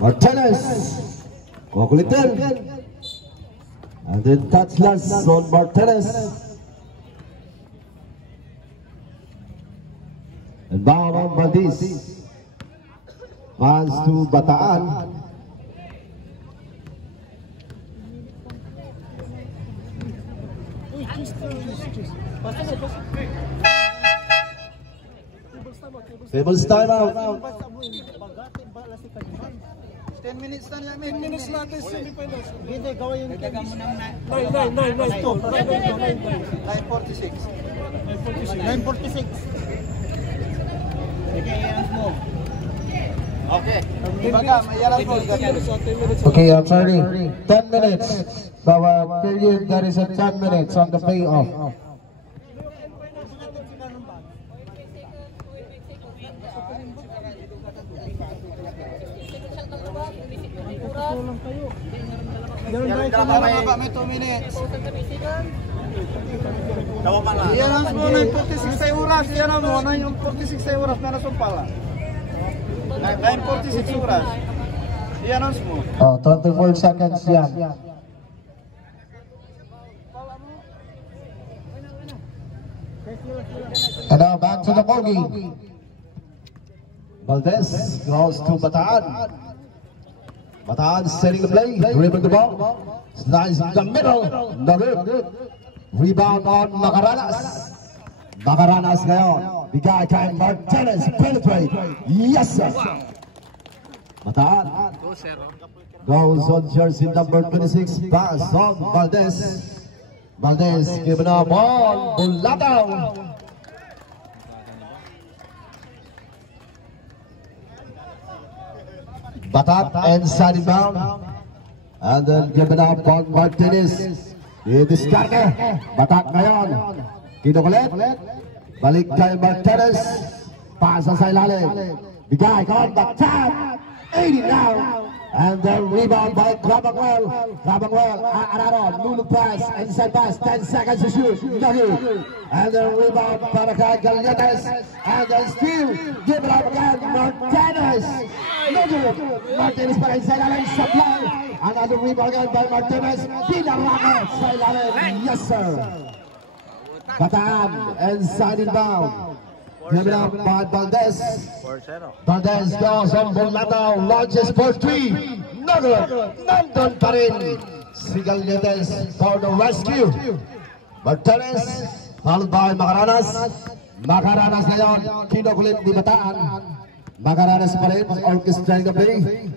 Martinez. Kukulitin. And then touchless on Martinez. And bound on Valdez. Pass to Bataan. Tables time out. 10 minutes na niya. 10 minutes natin semifinals. Hindi, gawa yung 9, 9:46. 9:46. Sige, yan mo. Okay. Ibaga, yan mo. Okay, attorney. 10 minutes. Our period, there is a 10 minutes on the payoff. May 2 minutes. Iyan mo na yung 46 sa oras. Iyan mo na yung 46 sa oras. Meron sa pala. 9:46 oras. Iyan mo. Oh, 24 seconds yan. And now back to the bogey. Valdez goes to Bataan. Bataan setting the play, dribbling the ball, slides in the middle, no good. Rebound on Macaranas. Macaranas ngayon, bigay kay Martinez, penetrate, yes sir. Bataan goes on jersey number 26, pass on Valdez. Valdez giving a ball, Bulataw. Batat inside inbound. And then given up on Martinez. I-discarte. Batat ngayon. Kinukulit. Balik kay Martinez. Pasa sa ilalim. Bigay kay Batat. 80 now. And then rebound by Crabangwell. Crabangwell. Araro. Lulu pass. Inside pass. 10 seconds to shoot. No good. And then rebound para kay Galletes. And then still give it up again. Martinez. No good. Martinez para inside ilalim. Supply. Another rebound again by Martinez. Pinaraket sa ilalim. Yes sir. Bataan. Inside inbound. Given up by Valdez. Valdez goes on Bulataw. Launches for 3. No good. Nandun pa rin. Si Galletes for the rescue. Martinez. Followed by Macaranas. Macaranas ngayon. Kinukulit ni Bataan. Macaranas pa rin. Orchestrating the play.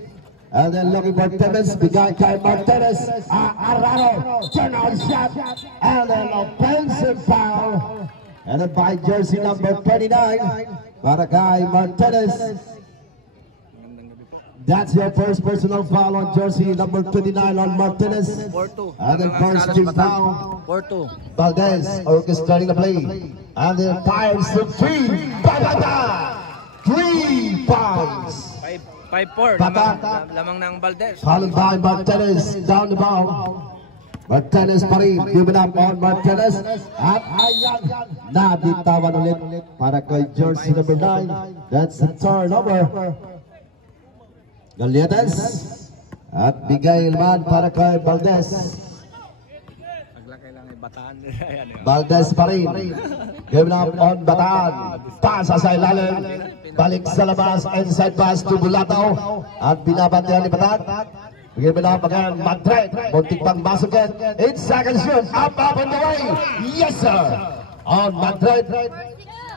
And then looking for Timmons. Bigay kay Martinez. Araro. Turn on shot. And then offensive foul. And then by jersey number 29, para kay Martinez. That's your first personal foul on jersey number 29 on Martinez. 4-2. And then first team foul. 4-2. Valdez orchestrating the play. And then fires to 3. Babata! 3 fouls. 5-4. Lamang ng Valdez. Followed by Martinez down the ball. Martinez pa rin, given up on Martinez. At ayan, nabitawan ulit para kay jersey number 9. That's the turnover. Galletes. At bigay naman para kay Valdez. Valdez pa rin, given up on Bataan. Pasa sa ilalim. Balik sa labas, inside pass to Bulataw. At binabantayan ni Bataan. Given up again, Madrid. Muntik pang basket. 8 seconds shoot. Up and away. Yes, sir. On Madrid.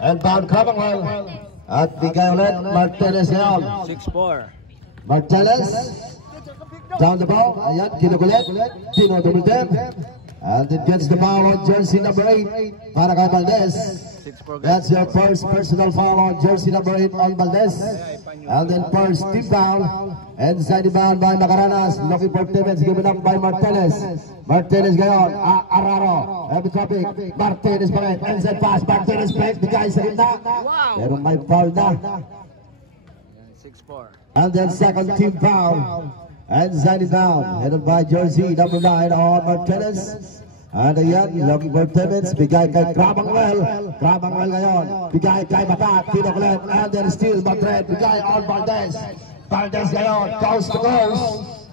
And bound Crabangwell. At bigay ulit, Martinez ngayon. 6-4. Martinez. Down the ball. Ayan, kinukulit. Tino Dumidem. And it gets the ball on jersey number 8. Para kay Valdez. That's your first personal foul on jersey number 8 on Valdez. And then first team foul. Inside the bound by Macaranas. Looking for Timmons. Given up by Martinez. Martinez ngayon. Araro. Heavy traffic. Martinez pa rin. Inside pass. Martinez plays. Bigay sa gitna. Pero may foul na. 6-4. And then second team foul. Inside the bound. Headed by jersey number 9 on Martinez. And ayan, looking for Timmons. Bigay kay Crabangwell. Crabangwell ngayon. Bigay kay Batat. Pinukulit. And then still Madrid. Bigay on Valdez. Valdez ngayon, coast to coast.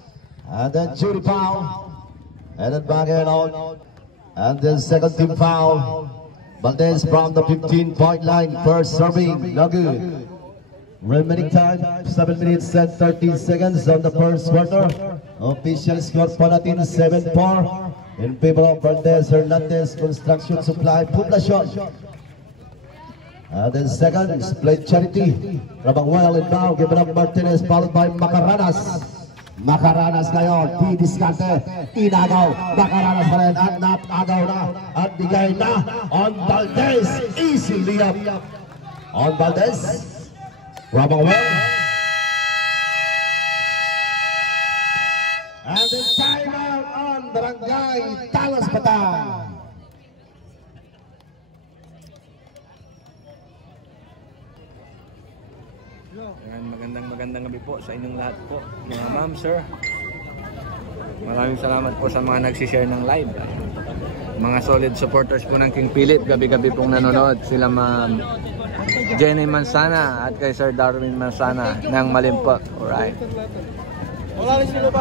And then Judy foul. And then back in on. And then second team foul. Valdez from the 15-point line. First serving, no good. Remaining time, 7 minutes and 13 seconds on the first quarter. Official score po natin 7-4 in favor of Valdez Hernandez Construction Supply Poblacion. And then second, Split Charity. Rabangwell inbound, given up Martinez, followed by Macaranas. Macaranas ngayon, didiskarte, inagaw, Macaranas pa rin at napagaw na at bigay na on Valdez. Easy layup on Valdez. Rabangwell. And the timeout on Barangay Talas Batang. Magandang gabi po sa inyong lahat po, mga ma'am, sir. Maraming salamat po sa mga nagsishare ng live. Mga solid supporters po ng King Philip, gabi-gabi pong nanonood. Sila ma'am Jenny Mansana at kay Sir Darwin Mansana ng Malimpok. Alright. Wala rin sila ba?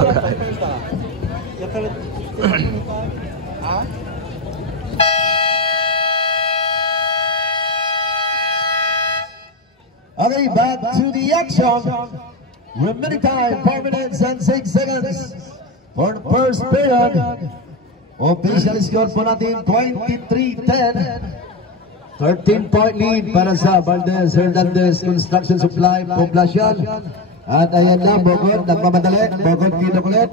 Okay, back to the action. Remaining time, 4 minutes and 6 seconds for the first period. Official score po natin 23-10. 13-point lead para sa Valdez Hernandez Construction Supply Poblacion. At ayan na, Bogod, nagmamadali. Bogod kinukulit.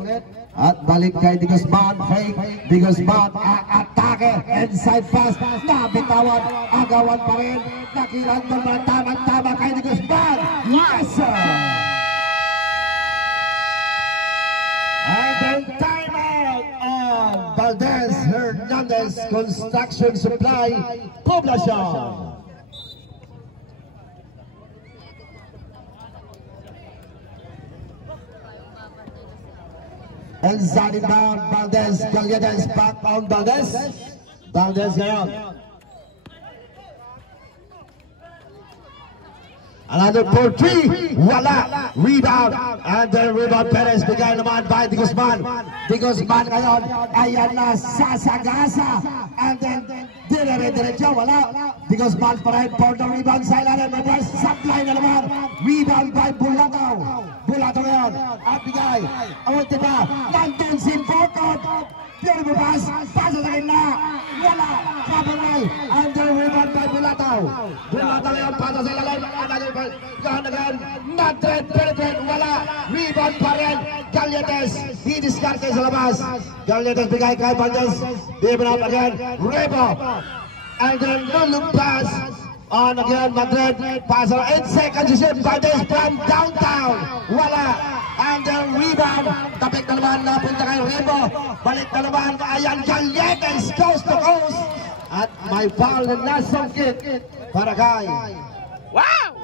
At balik kay Di Guzman. Fake. Di Guzman, atake. Inside pass. Nabitawan. Agawan pa rin. Nakilang naman. Tama kay Di Guzman. Yes, sir! And then timeout on Valdez Hernandez Construction Supply Poblacion. And Zani down, Valdez, Galledes back on Valdez. Valdez ngayon. Another for three, wala, rebound, and then rebound Perez, bigay naman by Di Guzman. Di Guzman ngayon, ayan na, sasagasa, and then dire-diretso, wala. Di Guzman pa rin for the rebound sa ilalim, reverse supply na naman, rebound by Bulataw. Bulataw ngayon, at bigay, awit na, nandun si Bokot. Beautiful pass, pasa sa gitna, wala, kapangay, and then rebound by Bulataw. Bulataw ngayon, pasa sa ilalim, Ganagan, Madrid, penetrate, wala, rebound pa rin, Galledes, didiskarte sa labas, Galledes bigay kay Valdez, even up again, Rebo, and then Lulung pass, on again, Madrid, pass on 8 seconds, you see Valdez from downtown, wala, and then rebound, tapik na naman, napunta kay Rebo, balik na naman, ayan, Galledes, coast to coast, at may foul na nasangkit, para kay, Wow!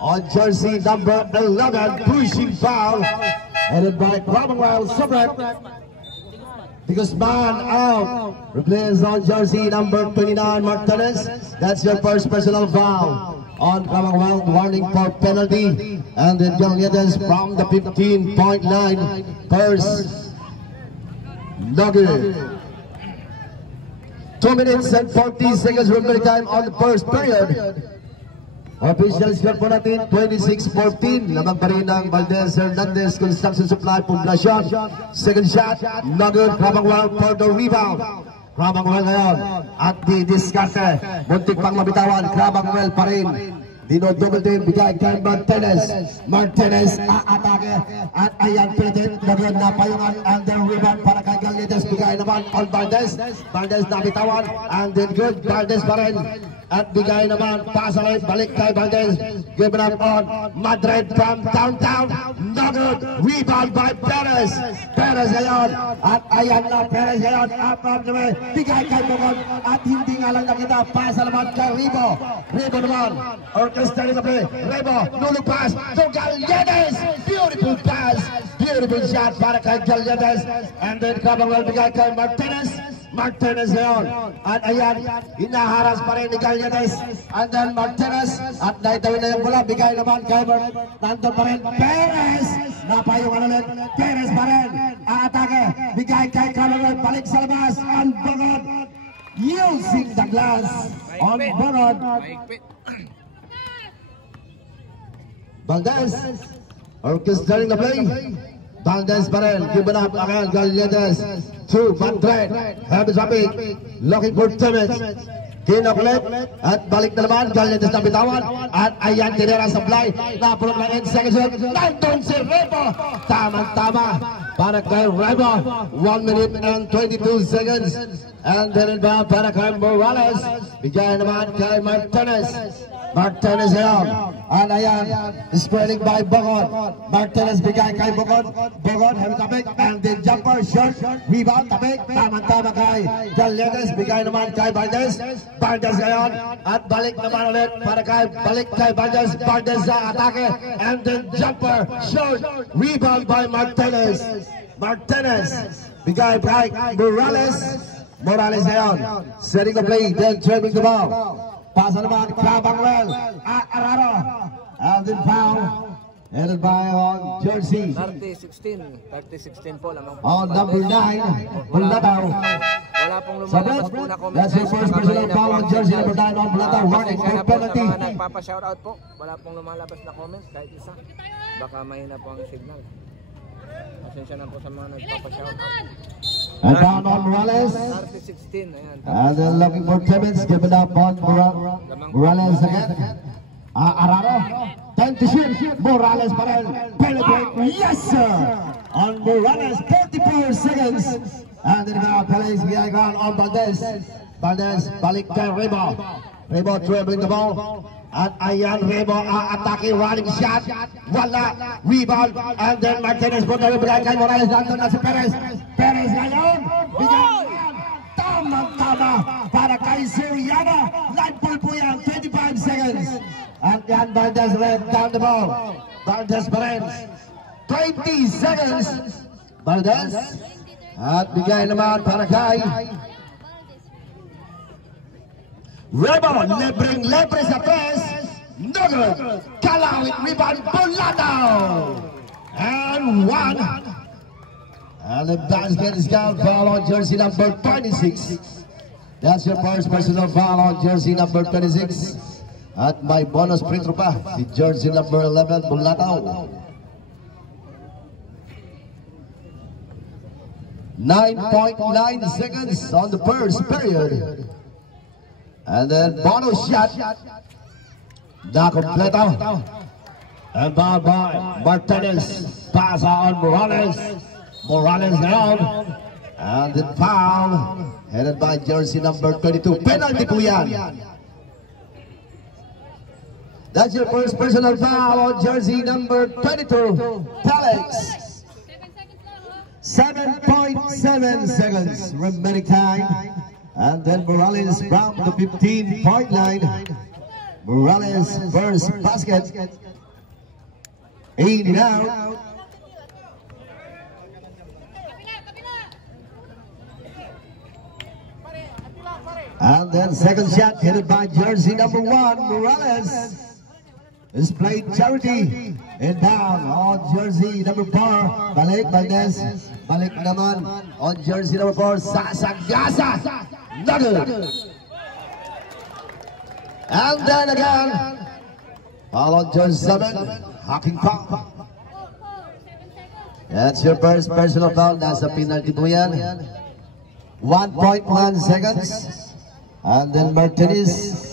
on jersey number 11, pushing foul, headed by Commonwealth Subret. Di Guzman out, replaced on jersey number 29, Martinez. That's your first personal foul on Commonwealth, warning for penalty. And then Galledes from the 15-point line, first, no good. 2 minutes and 40 seconds remaining time on the first period. Official score po natin, 26-14. Lamang pa rin ng Valdez Hernandez Construction Supply Poblacion. Second shot, no good. Commonwealth for the rebound. Commonwealth ngayon at didiskarte. Muntik pang mabitawan. Commonwealth pa rin. Dino-double team, bigay kay Martinez. Martinez aatake. At ayan, pwede. Nagyan na payungan. And then rebound para kay Galledes. Bigay naman on Valdez. Valdez nabitawan. And then good. Valdez pa rin. At bigay naman, pasa rin, balik kay Valdez, given up on Madrid from downtown, no good, rebound by Perez, Perez ngayon, at ayan na, Perez ngayon, up naman, bigay kay Bukod, at hindi nga lang nakita, pasa naman kay Rebo, Rebo naman, orchestra rin sa play, Rebo, nulong pass, to Galledes, beautiful pass, beautiful shot para kay Galledes, and then Commonwealth bigay kay Martinez, Martinez ngayon. At ayan, hinaharas pa rin ni Galletes. And then Martinez. At naitawin na yung bola. Bigay naman kay nandun pa rin. Perez. Napayong ulit. Perez pa rin. Aatake. Bigay kay Cameron. Balik sa labas. And Bogod. Using the glass on Bogod. Valdez. Orchestrating the play. Valdez pa rin. Given up again. Galletes. To Van Drent. Heavy traffic. Looking for Timmins. Kinakulit. At balik na naman. Galletes na bitawan. At ayan, tinira sa fly. Napulong na 8 seconds. Nandun si Rebo. Tama-tama. Para kay Rebo. 1 minute and 22 seconds. And then inbound para kay Morales. Bigay naman kay Martinez. Martinez ngayon. And ayan, spreading by Bogod. Martinez bigay kay Bogod. Bogod, heavy topic. And the jumper, short, rebound, topic. Tama-tama kay Galletes. Bigay naman kay Valdez. Valdez ngayon. At balik naman ulit para balik kay Valdez. Valdez sa atake. And the jumper, short, rebound by Martinez. Martinez. Bigay kay Morales. Morales ngayon. Setting the play, then dribbling the ball. Pasa naman, Cabangwell, Araro, Alvin Foul, headed by on jersey. 30-16 po lamang. On number 9, Bulataw. Wala pong lumalabas po na comment. That's your first personal foul on jersey number 9 on Bulataw. Warning for penalty. Nagpapa-shoutout po. Wala pong lumalabas na comment kahit isa. Baka mahina po ang signal. Pasensya na po sa mga nagpapa-shoutout. And down on Morales. 30-16. Ayan. And then looking for Timmins. Give it up on Morales again. Araro. 10 to shoot. Morales pa rin. Penetrate. Yes, sir. On Morales. 44 seconds. And then now Pelez Villagon on Valdez. Valdez balik kay Rebo. Rebo dribbling the ball. At ayan, Rebo atake, running shot. Wala. Rebound. And then Martinez po na bigay kay Morales. Nandun na si Perez. Perez ngayon. Bigyan. Tama-tama para kay Siriana. Line pull po yan. 25 seconds. At yan, Valdez led down the ball. Valdez Perez. 20 seconds. Valdez. At bigay naman para kay Rebo, lebre sa press. No good. Kalawit, rebound, Bulataw. And one. And the basket is down. Foul on jersey number 26. That's your first personal foul on jersey number 26. At may bonus free throw pa si jersey number 11, Bulataw. 9.9 seconds on the first period. And then bonus shot. Nakompleto. And by Martinez. Pasa on Morales. Morales down. And then foul. Headed by jersey number 22. Penalty po yan. That's your first personal foul on jersey number 22. Telex. 7.7 seconds remaining time. And then Morales from the 15-point line. Morales first basket. 80 now. And then second shot headed by jersey number 1, Morales. Is played charity and down on jersey number 4. Balik Valdez. Balik naman on jersey number 4. Sasagasa. Not good. And then again. Foul on jersey 7. Hawking foul. That's your first personal foul. That's a penalty po yan. 1.1 seconds. And then Martinez.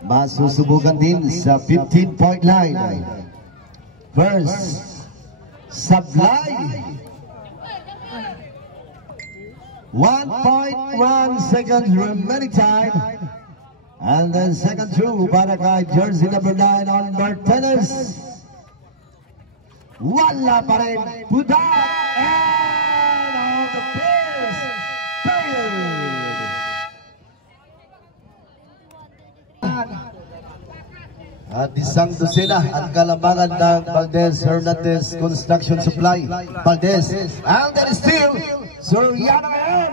Masusubukan din sa 15-point line. First, Sablay. 1.1 seconds remaining time. And then second through para kay jersey number 9 on Martinez. Wala pa rin. Puta! And on the first period. At isang dosena ang kalamangan ng Valdez Hernandez Construction Supply. Valdez. And then still, Soriano ngayon.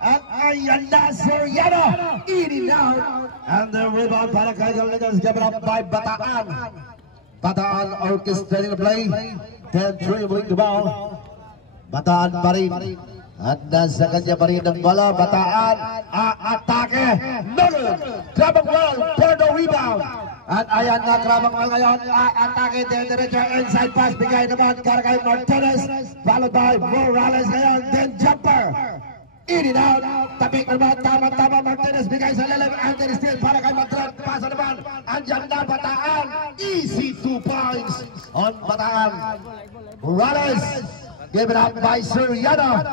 At ayan na Soriano, eating out. And the rebound para kay Galnetas, given up by Bataan. Bataan orchestrating the play, then dribbling the ball. Bataan pa rin. At nasa kanya pa rin ang bola. Bataan, atake. No good. Krabang Well for the rebound. At ayan na Krabang Well ngayon. Atake, then diretso inside pass. Bigay naman para kay Martinez. Followed by Morales ngayon. Then jumper. In and out. Tapik naman. Tama-tama Martinez. Bigay sa lalim. And then still para kay Madrid. Pasa naman. Andyan na Bataan. Easy 2 points on Bataan. Morales. Given up by Soriano.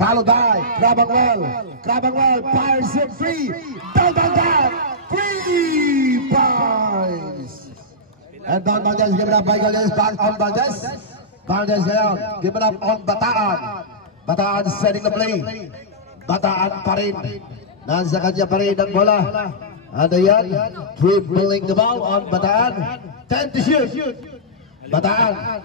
Followed by Krabang Well. Krabang Well fires it free. Down. 3 points. And Don Valdez given up by Galnetas. Back on Valdez. Valdez down. Given up on Bataan. Bataan setting the play. Bataan pa rin. Nasa kanya pa rin ang bola. And ayan, dribbling the ball on Bataan. 10 to shoot. Bataan.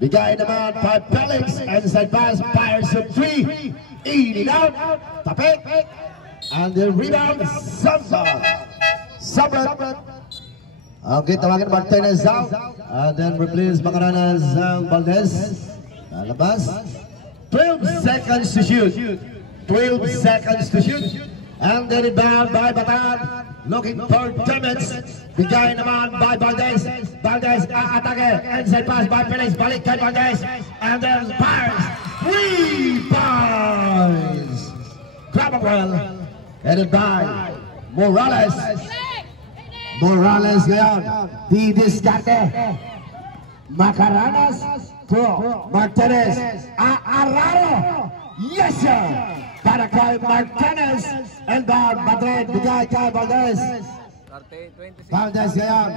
Bigay naman by Felix. Inside pass, fires from 3. Eating out. Tapik. And the rebound, Sabrat. Okay, tawagin Martinez out. And then replace Macaranas Valdez. Lalabas. 12 seconds to shoot. 12 seconds to shoot. And then rebound by Bataan. Looking for Demets. Bigay naman by Valdez. Valdez atake. Inside pass by Felix. Balik kay Valdez. And then fires. 3 points. Krabang Well. Headed by Morales. Morales ngayon. Di diskarte. Macaranas to Martinez. Araro. Yes sir. Para kay Martinez. And by Madrid. Bigay kay Valdez. Valdez ngayon.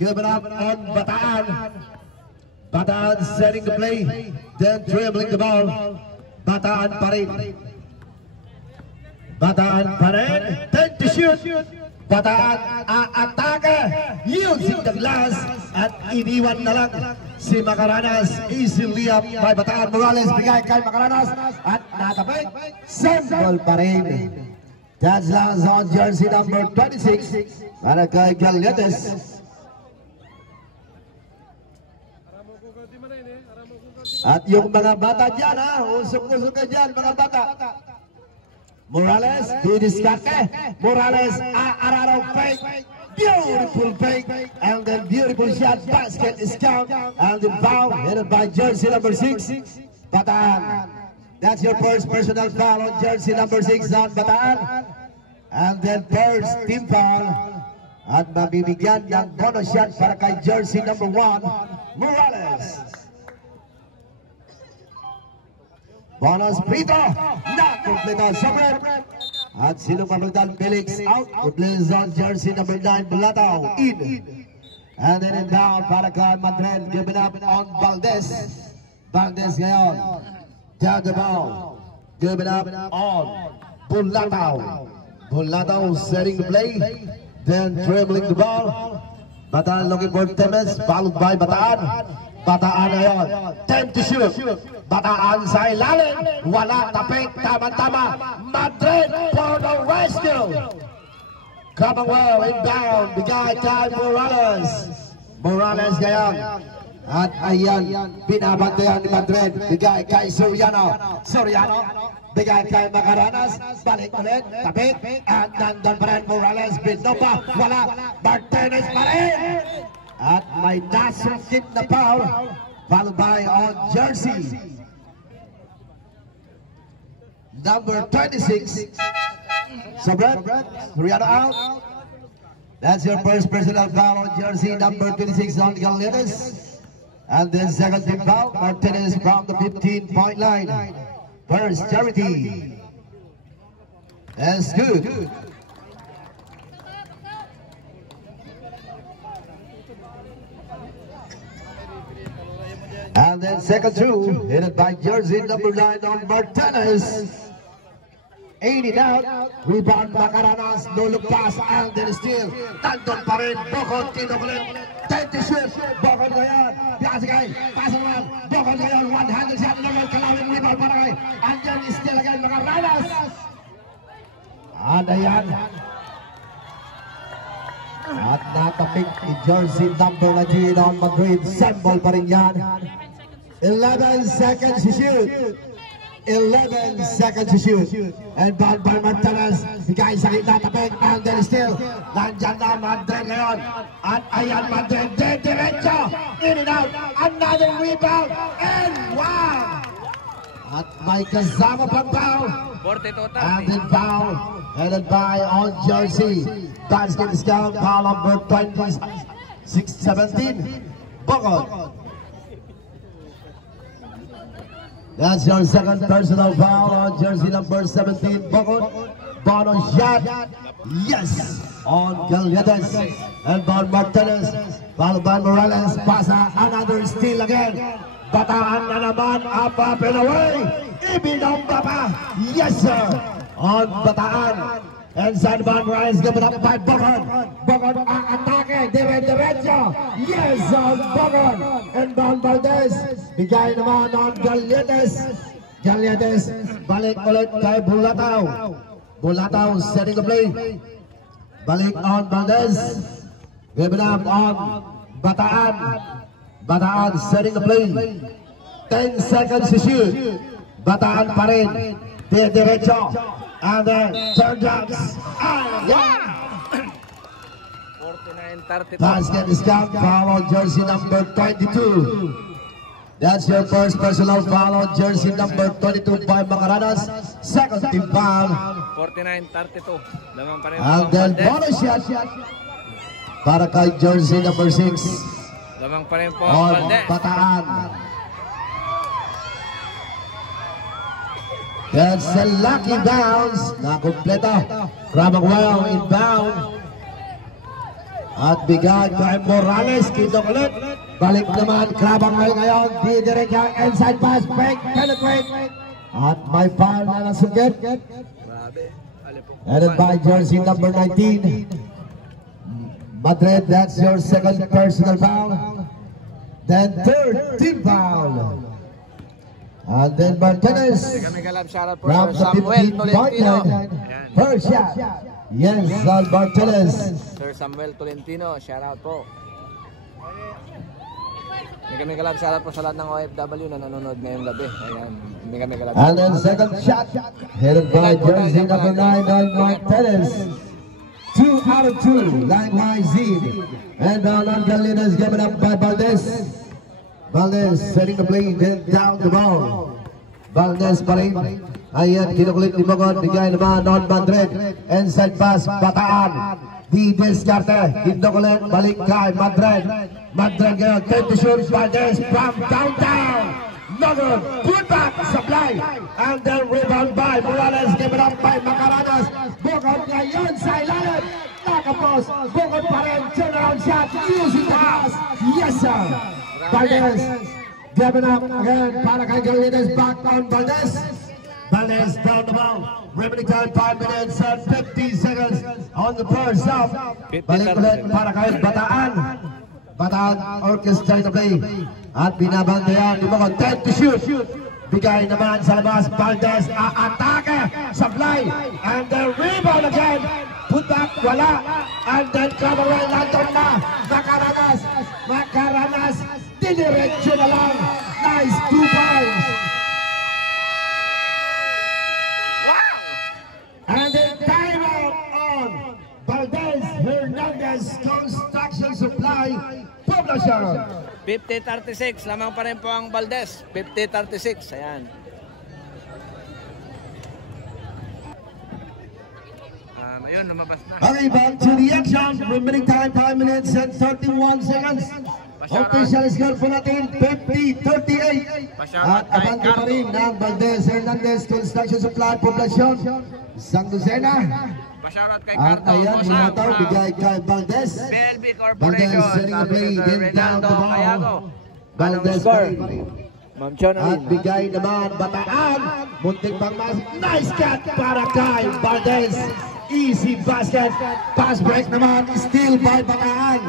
Given up on Bataan. Bataan setting the play. Then dribbling the ball. Bataan pa rin. Bataan pa rin. 10 to shoot. Bataan atake. Using the glass. At iniwan na lang si Macaranas. Easily up by Bataan. Morales bigay kay Macaranas. At natapik. Sample pa rin. That's last on jersey number 26. Para kay Galnetas. At yung mga bata dyan ha. Usok-usok ka dyan mga bata. Morales, didiskarte. Morales, Araro fake. Beautiful fake. And then beautiful shot. Basket is count. And the foul headed by jersey number 6. Bataan. That's your first personal foul on jersey number 6 on Bataan. And then first team foul. At mabibigyan ng bonus shot para kay jersey number 1, Morales. Bonus Prito, not complete on Sabrat. At silong pamagdan Felix out. Replace on jersey number 9, Bulatao in. And then down para kay Madrid, given up on Valdez. Valdez ngayon. Down the ball. Given up on Bulatao. Bulatao setting the play. Then dribbling the ball. Bataan looking for Temes. Followed by Bataan. Bataan ngayon. 10 to shoot. Bataan sa ilalim. Wala tapik. Tama-tama. Madrid for the rescue. Krabang Well inbound. Bigay kay Morales. Morales ngayon. At ayan. Binabantayan ni Madrid. Bigay kay Soriano. Soriano. Bigay kay Macaranas. Balik ulit. Tapik. At nandun pa rin Morales. Binopa. Wala. Martinez pa rin. At may nasungkit na foul. Followed by on jersey number 26. Sabrat. Soriano out. That's your first personal foul on jersey number 26 on Galnetas. And then second team foul. Martinez from the 15-point line. First charity. That's good. And then second through, headed by jersey number 9 on Martinez. 80 down, rebound Macaranas, no look pass, and then still, Tanton pa rin, Bokon, kinukulit, 10 to shoot, Bokon ngayon, Biasigay, pass naman, Bokon ngayon, one-handed shot naman, kalawin rebound para kay, and then still again, Macaranas, At ayan. At natapik jersey number 19 on Madrid. Symbol pa rin yan. 11 seconds to shoot. 11 seconds to shoot. And ball by Martinez. Bigay sa kita tapik. And then still. Nandyan na Madrid ngayon. At ayan Madrid. Diretso. In and out. Another rebound. And wow! At may kasama pang foul. 42-30. And then foul. Headed by on jersey. Basket is down. Foul number 26-17. Bogod. That's your second personal foul on jersey number 17. Bogod. Bono shot. Yes. On Galletes. And Bon Martinez. Foul by Morales. Pasa. Another steal again. Bataan na naman. Up and away. Ibinomba pa. Yes sir. On Bataan. Inside Bon Morales. Given up by Bogod. Bogod ang atake. Diretso. Yes on Bogod. And Bon Valdez. Bigay naman on Galletes. Galletes. Balik ulit kay Bulataw. Bulataw setting the play. Balik on Valdez. Given up on Bataan. Bataan setting the play. 10 seconds to shoot. Bataan pa rin. Diretso. And then turn jumps. And yeah! 49-32. Basket is down. Foul on jersey number 22. That's your first personal foul on jersey number 22 by Macaranas. Second team foul. 49-32. Lamang pa rin And then bonus shot. Para kay jersey number 6. Lamang pa rin po On Valdez. Bataan. That's a lucky bounce. Nakumpleto. Crabagwell inbound. At bigay kay Morales. Kindok ulit. Balik naman Crabagwell ngayon. Didiretso inside pass. Break. Penetrate. At may foul na nasugit. Grabe. Headed by jersey number 19. Madrid, that's your second personal foul. Then third team foul. And then Martinez Kami kalab shoutout po from Sir the Samuel 15 Tolentino. point. First shot. Yes, on Martinez. Sir Samuel Tolentino, shoutout po. Kami kalab shoutout po sa lahat ng OFW na nanonood ngayong gabi. Ayan, kami kalab. And then second shot. Headed by jersey number 9 on Martinez. 2 out of 2. Likewise Zid. And down on Gallinas given up by Valdez. Valdez setting the play, then down the ball. Valdez pa rin. Ayan, kinukulit ni Bogod. Bigay naman on Madrid. Inside pass, Bataan. Di Descarte. Kinukulit, balik kay Madrid. Madrid ngayon, 10 to shoot. Valdez from downtown. No good. Put back, supply. And then rebound by Morales. Given up by Macaranas. Bogod ngayon sa ilalim. Nakapos. Bogod pa rin. Turnaround shot. Using the pass. Yes sir. Valdez. Given up again. Para kay Gallinas. Back on Valdez. Valdez down the ball. Remaining time 5 minutes and 50 seconds on the first half. Balik ulit para kay Bataan. Bataan orchestrate the play. At binabantayan ni Bogod. 10 to shoot. Bigay naman sa labas. Valdez atake. Supply. And then rebound again. Put back. Wala. And then Crabagwell nandun na. Macaranas. Macaranas. Diniretso na lang. Nice 2 points. And then timeout on Valdez Hernandez Construction Supply Poblacion. 50-36, lamang pa rin po ang Valdez. 50-36, ayan. Ayun, lumabas na. Okay, back to the action. Remaining time 5 minutes and 31 seconds. Official score po natin 50-38. At abante pa rin ng Valdez Hernandez Construction Supply Poblacion. Isang dosena. Pa-shoutout kay At Carto ayan, Bosang mga tao, bigay kay Valdez. BLB Valdez Corporation. setting the play, then down the ball. Valdez score? pa rin. Ma'am Jonalyn. At bigay naman Bataan. Muntik pang mas. Nice cut para kay Valdez. Easy basket. Pass break naman. Steal by Bataan.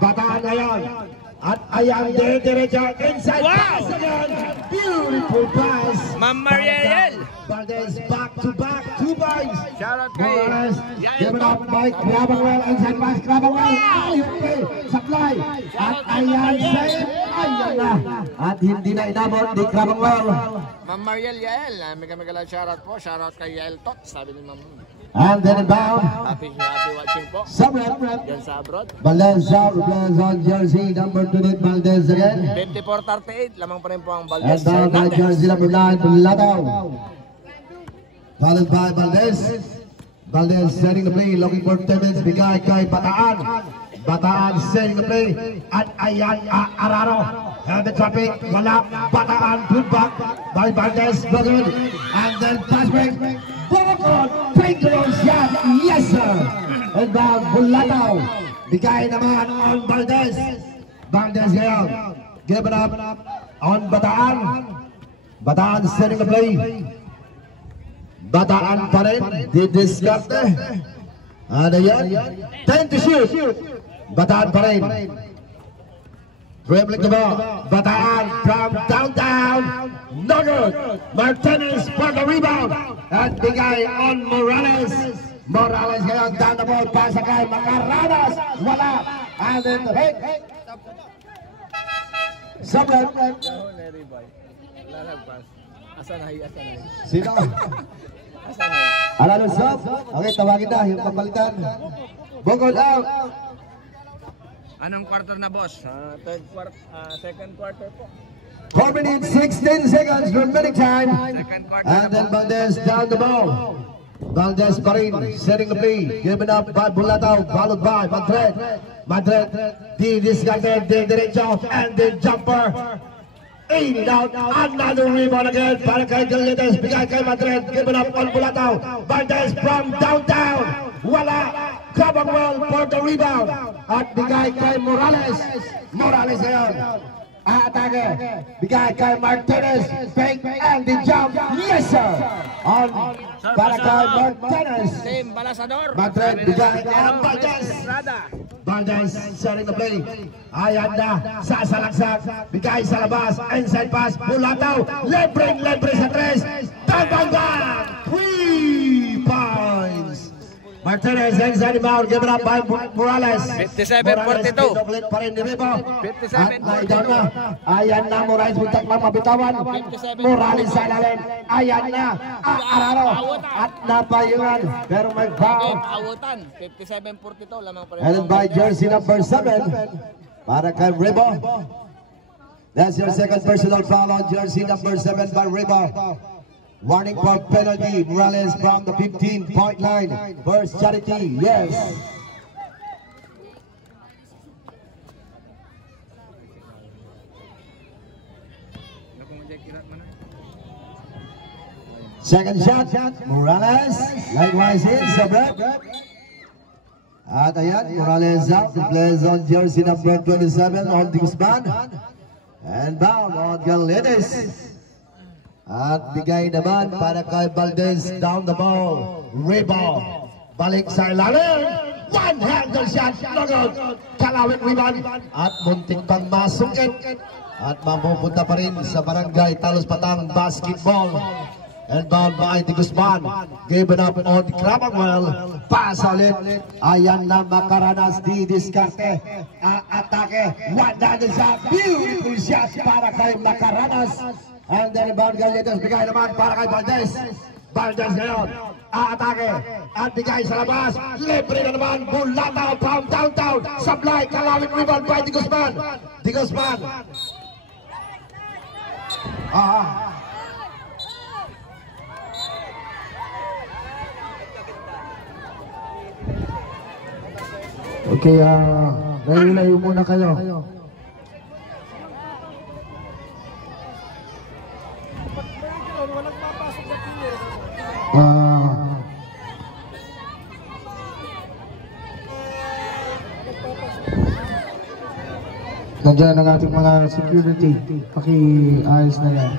Bataan ngayon. At ayan, diretso inside pass again. Beautiful pass. Ma'am Mariel. Valdez back to back, 2 points. Shoutout kay Morales, Yael given Tot. up by Crabawell, inside pass, Crabawell. Okay, supply. At ayan, save. Ayan na. At hindi na inabot ni Crabawell. Ma'am Mariel Yael. Mega shoutout po. Shoutout kay Yael Tot. Sabi ni Ma'am. And then inbound. Happy watching po. Sabret. Yan sa abroad. Valdez out, Valdez on jersey, number 28, Valdez again. 24-38. Lamang pa rin po ang And Valdez down by Hernandez. jersey number 9, Bulataw. Followed by Valdez. Valdez setting the play, looking for 10 minutes. Bigay kay Bataan. Bataan setting the play. At ayan, Araro. And the traffic, wala. Bataan, put back by Valdez. Bogod. And then pass break. Bogod, dangerous shot. Yes, sir. And down, Bulataw. Bigay naman on Valdez. Valdez ngayon. Give it up on Bataan. Bataan setting the play. Bataan pa rin, didiskarte. Ano yan? 10 to shoot. Bataan pa rin. Dribbling the ball. Bataan from downtown. No good. Martinez for the rebound. At bigay on Morales. Morales ngayon down the ball. Pasa kay Macaranas. Wala. And then the hit. Sabret. Asanay. Sino? Asanay. Alalo Sob. Okay, tawagin na yung kapalitan. Bogod out. Anong quarter na, boss? Second quarter po. 4 minutes, 16 seconds remaining time. Second quarter And then Valdez down the ball. Valdez pa rin, setting the play. Given up by Bulataw, followed by Madrid. Madrid, discarded, diretso, and the jumper. In and out, another rebound again. Para kay Galetes, bigay kay Madrid. Given up on Bulataw. Valdez from downtown. Wala. Crabawell for the rebound. At bigay kay Morales. Morales ngayon. Atake. Bigay kay Martinez. Fake and the jump. Yes, sir. On para kay Martinez. Team Balasador. Madrid, bigay kay Valdez. Estrada. Valdez setting the play. Ayan na. Sasalaksak. Bigay sa labas. Inside pass. Bulataw. Lebre sa 3. Tabang-bang. 3 points. Martinez inside the bound, given up by Morales. 57-42. Morales pa rin ni Ribo. 57-42. At naidaw na. Ayan na, Morales buntak lang mabitawan. 57-42. Morales sa ilalim. Ayan na. Araro. At napayungan. Pero may foul. Awutan. 57-42. Lamang pa rin. Headed by jersey number 7. Para kay Ribo. That's your second personal foul on jersey number 7 by Ribo. Warning for penalty. Morales from the 15-point line. First Charity, yes. Second shot, Morales. Likewise in, Sabret. At ayan, Morales out. The plays on jersey number 27 on Guzman. And bound on Galetes. At bigay naman para kay Valdez down the ball. Rebound. Balik sa ilalim. One-handed shot. Lagod. Kalawit rebound. At muntik pang masungkit. At mapupunta pa rin sa barangay Talos Patang basketball. And bound by the Guzman. Given up on Crabawell. Pass ulit. Ayan na Macaranas di diskarte. Atake. One-handed shot. Beautiful shot para kay Macaranas. And then bound Galetes, bigay naman para kay Valdez. Valdez ngayon, aatake. At bigay sa labas. Libre na naman, Bulataw from downtown. Supply, kalawit rebound by Di Guzman. Di Guzman. Okay, layo muna kayo. Nandiyan ang ating mga security. Paki-ayos na yan.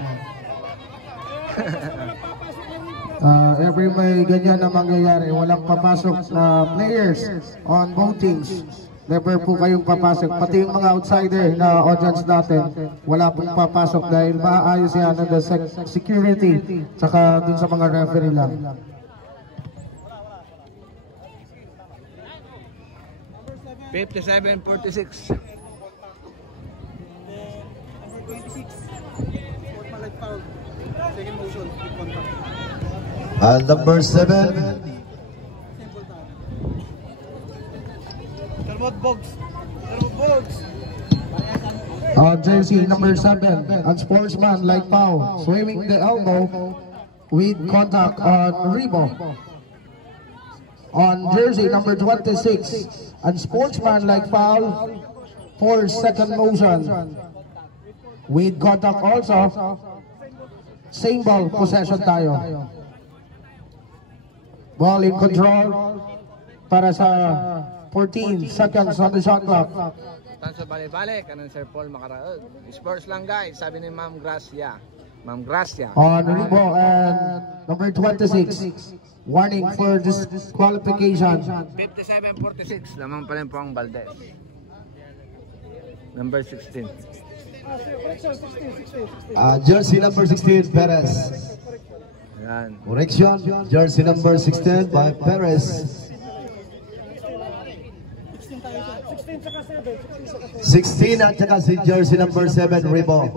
Every may ganyan na mangyayari. Walang papasok na players on both teams. never po kayong papasok. Pati yung mga outsider na audience natin, wala pong papasok dahil maayos yan ng security tsaka dun sa mga referee lang. $57-46. Second motion, big contact. And number 7. Kalmot Bogs. Kalmot Bogs. Jersey number 7, unsportsman like foul, swimming the elbow with contact on Rebo. On jersey number 26, unsportsman like foul for second motion with contact also. Same ball, possession tayo. Ball in control para sa 14 seconds on the shot clock. Tanso balik-balik, anong Sir Paul Macaraod. Sports lang guys, sabi ni Ma'am Gracia. Ma'am Gracia. On Rebo and number 26, warning for disqualification. 57-46, lamang pa rin po ang Valdez. Number 16. Jersey number 16, Perez. Ayan. Correction, jersey number 16 by Perez. 16 at saka si jersey number 7, Rebo.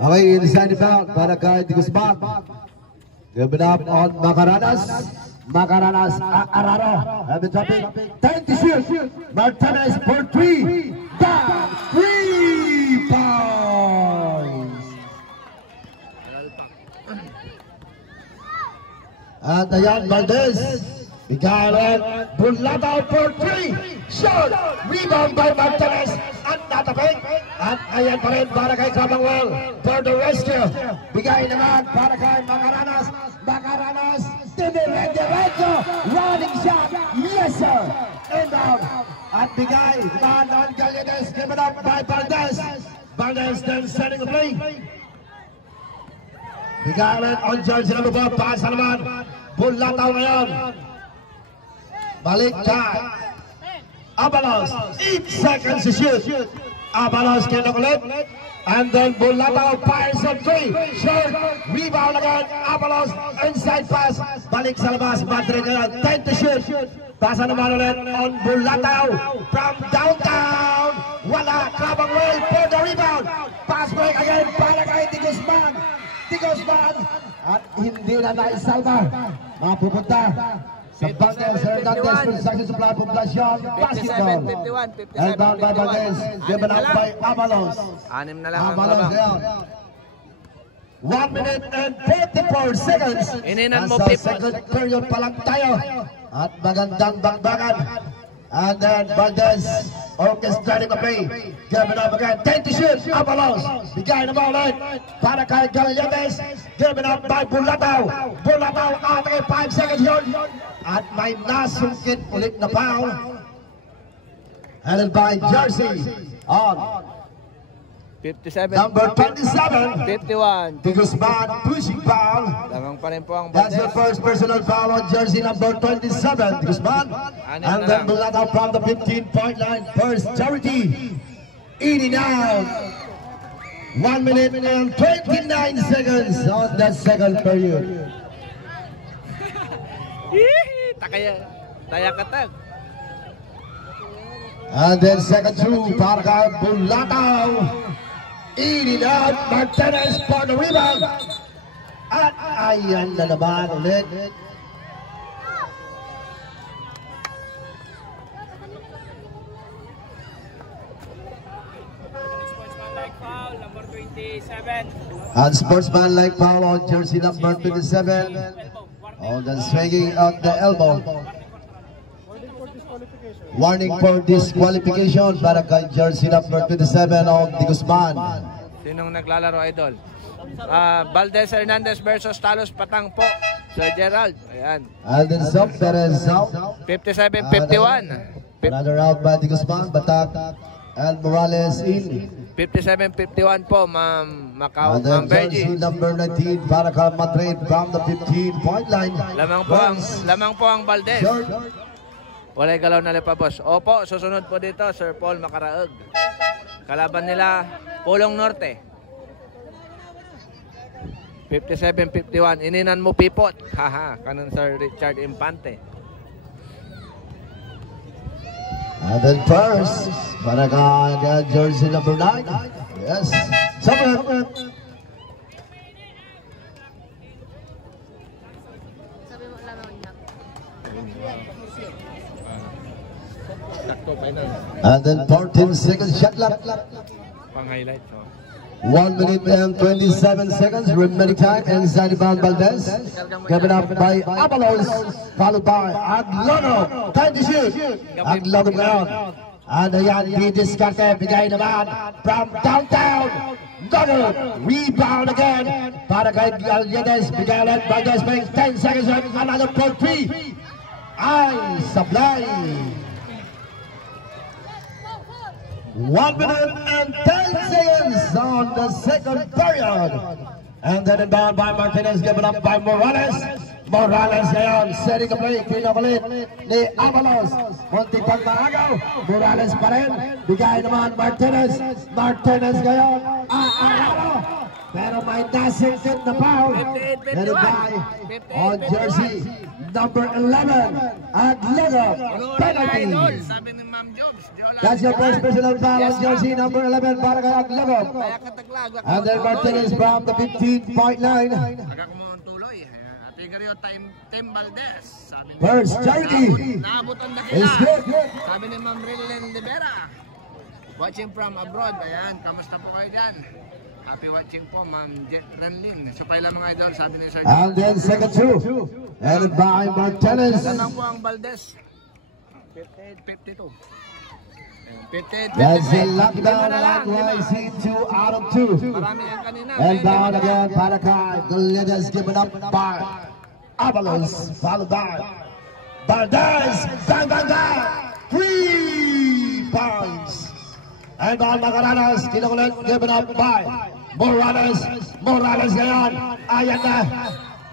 Okay, inside the foul para kay Guzman. Given up on Macaranas. Macaranas, Araro. Have the topic. 10 to shoot. Martinez for 3. Down. 3 points. And ayan, Valdez. Miguel Bulata for 3. Shot. Rebound by Martinez. At natapik. At ayan pa rin para kay Commonwealth for the rescue. Bigay naman para kay Macaranas. Macaranas. Diretso. Running shot. Yes sir. Inbound. At bigay. Man on Galedes. Given up by Valdez. Valdez then setting the play. Bigay on jersey number 4. Pasa naman. Bulataw ngayon. Balik kay Abalos, 8 seconds to shoot. Abalos kinukulit. And then Bulataw fires on 3. Short, rebound again. Abalos, inside pass. Balik sa labas. Madrid ngayon, 10 to shoot. Pasa naman ulit on Bulataw from downtown. Wala, Commonwealth for the rebound. Pass break again para kay Di Guzman. Di Guzman. At hindi na naisalba. Mapupunta sa Valdez Hernandez for the second supply population basketball. 57-51. Held by Valdez, given up by Abalos. 6 na lang ang Abalos labang. down. 1 minute and 44 seconds. Ininan mo, Nasa Pip. second period pa lang tayo. At magandang bakbakan. And then Valdez orchestrating the play. Given up again. 10 to shoot. Abalos. Bigay na ball ulit para kay Galedes. Given up by Bulataw. Bulataw at 5 seconds yun. At may nasungkit ulit na foul. Held by Jersey on 57. number 27. 51. Di Guzman pushing foul. Lamang pa rin po ang That's the Valdez. first personal foul on jersey number 27. Di Guzman. And then Bulataw from the 15-point line. First charity. Eating out. 1 minute and 29 seconds on that second period. Taya katag. And then second two para kay Bulataw. Eating out. Martinez for the rebound. At ayan na naman ulit. Number 27. And sportsman-like foul on jersey number 27. On the swinging at the elbow. Warning for disqualification para kay jersey number 27 on Di Guzman. Sinong naglalaro, idol? Valdez Hernandez versus Talos Patang po. Sir Gerald. Ayan. Alden Zop, Perez Zop. 57-51. Another out by Di Guzman, Batak and Morales in. 57-51 po, Ma'am Macau. And then Ma'am Bergie. jersey number 19 para kay Madrid from the 15-point line. Lamang po ang Valdez. Short. Walay galaw na lipa, boss. Opo, susunod po dito, Sir Paul Macaraog. Kalaban nila, Pulong Norte. 57-51. Ininan mo pipot. Haha, kanon Sir Richard Infante. And then first, Barangay jersey number 9. Yes, Summer. And then 14 seconds shot clock. Pang-highlight. 1 minute and 27 seconds remaining time inside the bound Valdez. Given up by Abalos, followed by Aglono. Time to shoot. Aglono ground. And ayan, didiskarte, bigay naman from downtown. Nono, rebound again. Para kay Galledes, bigay ulit. Valdez brings 10 seconds left. Another for 3. Ay, sablay. 1 minute and 10 seconds on the second period. And then inbound by Martinez, given up by Morales. Morales ngayon, setting a play, kinukulit ni Avalos. Muntik pang maagaw, Morales pa rin. Bigay naman Martinez. Martinez ngayon, pero may nasingkit na foul. Headed by on jersey number 11 at Lego. Penalty. Sabi ni Ma'am Jobs. That's your first personal foul on jersey number 11 para kay Aglago. And then Martinez from the 15.9. Tim Valdez. First charity. Naabutan na It's good. Sabi ni Ma'am Rillen Libera. Watching from abroad. Ayan, kamusta po kayo dyan? Happy watching po, Ma'am Renlin. Supay lang mga idol, sabi ni Sir. And then second two. Headed by Martinez. Ganang po ang Valdez. 58-52. 58-52. That's a lockdown at YC 2 out of 2. Marami yan kanina. And down again para kay Galledes, given up by Avalos, followed by Valdez. Bang, bang, bang. 3 points. And on Macaranas, kinukulit, given up by Morales. Morales ngayon. Ayan na.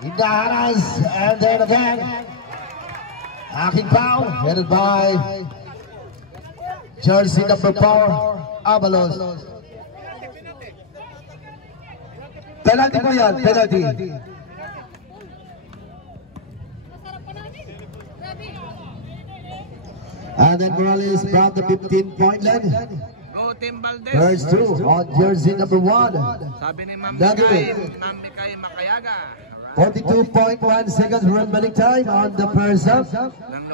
Indahanas. And then again. Aking foul. Headed by jersey number 4, Avalos. Penalty po yan. Penalty. And then Morales from the 15-point line. Tim Valdez. First two on jersey number 1. Sabi ni Ma'am Nugget. Mikay Makayaga. 42.1 seconds remaining time on the first half.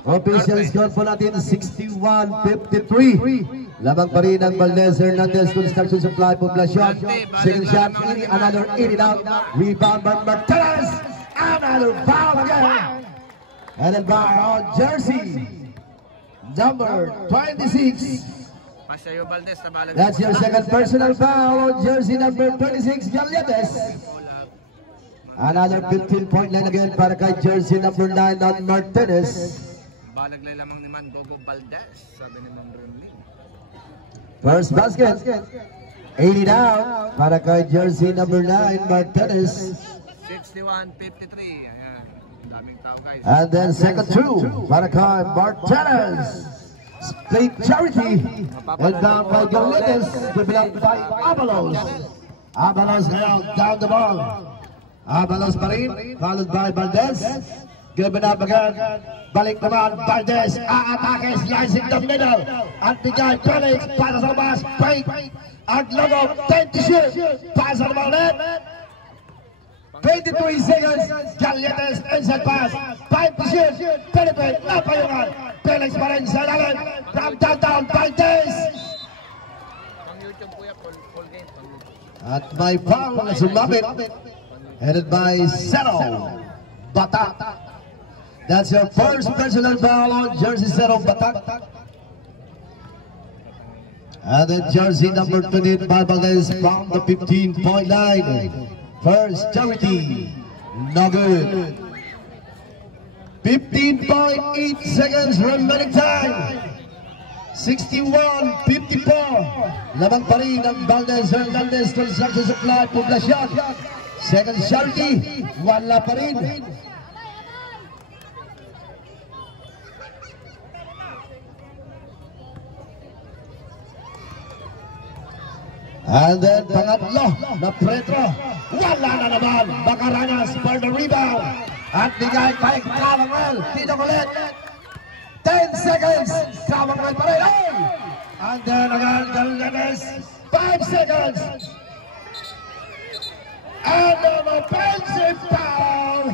Official score po natin 61-53. Labang pa rin ang Valdez Hernandez Construction Supply Poblacion. Second shot, another in and out. Rebound by Martinez. Another foul again. And then by on jersey number 26. That's your second personal foul on jersey number 26, Galledes. Another 15-point line again para kay jersey number 9 on Martinez. Balaglay lamang ni Man Gogo Valdez, sabi ni Ma'am Renlin. First basket. 80 down para kay jersey number 9, Martinez. 61-53. Ayan, daming tao guys. And then second two para kay Martinez. Split charity. And down by Galledes. Given up by Avalos. Avalos now down the ball. Avalos pa rin. Followed by Valdez. Given up again. Balik naman. Valdez. Aatake. Slicing the middle. At bigay Felix. Para sa labas. Break. Aglogo. 10 to shoot. Pass on the ball net. 23 seconds. Galledes inside pass. 5 to shoot. Penetrate. Napayungan. Felix pa rin sa lalan. From downtown. Valdez. At may foul na sumabit. Headed by Zero Batak. That's your first personal foul on jersey Zero Batak. And then jersey number 28 by Valdez from the 15-point line. First charity, no good. 15.8 seconds remaining time. 61-54. Labang pa rin ang Valdez Hernandez Construction Supply Poblacion. Second charity, wala pa rin. And then pangatlo na Pretro. Wala na naman. Macaranas for the rebound. At bigay kay Kamangwell. Dito ulit. 10 seconds. Kamangwell pa rin. And then again, Galganes. 5 seconds. And an offensive foul.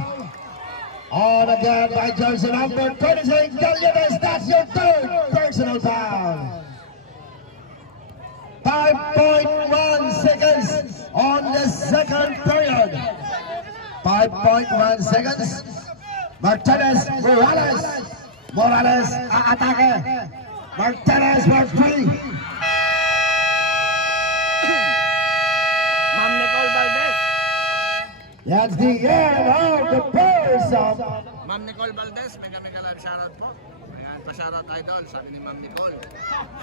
On again by jersey number 26, Galganes. That's your third personal foul. 5.1 seconds on the second period. 5.1 seconds. Martinez, Morales, atake. Martinez for 3. Ma'am Nicole Valdez. That's the end of the first. Ma'am Nicole Valdez, mega live shoutout po. Ayan, pa-shoutout idol, sabi ni Ma'am Nicole.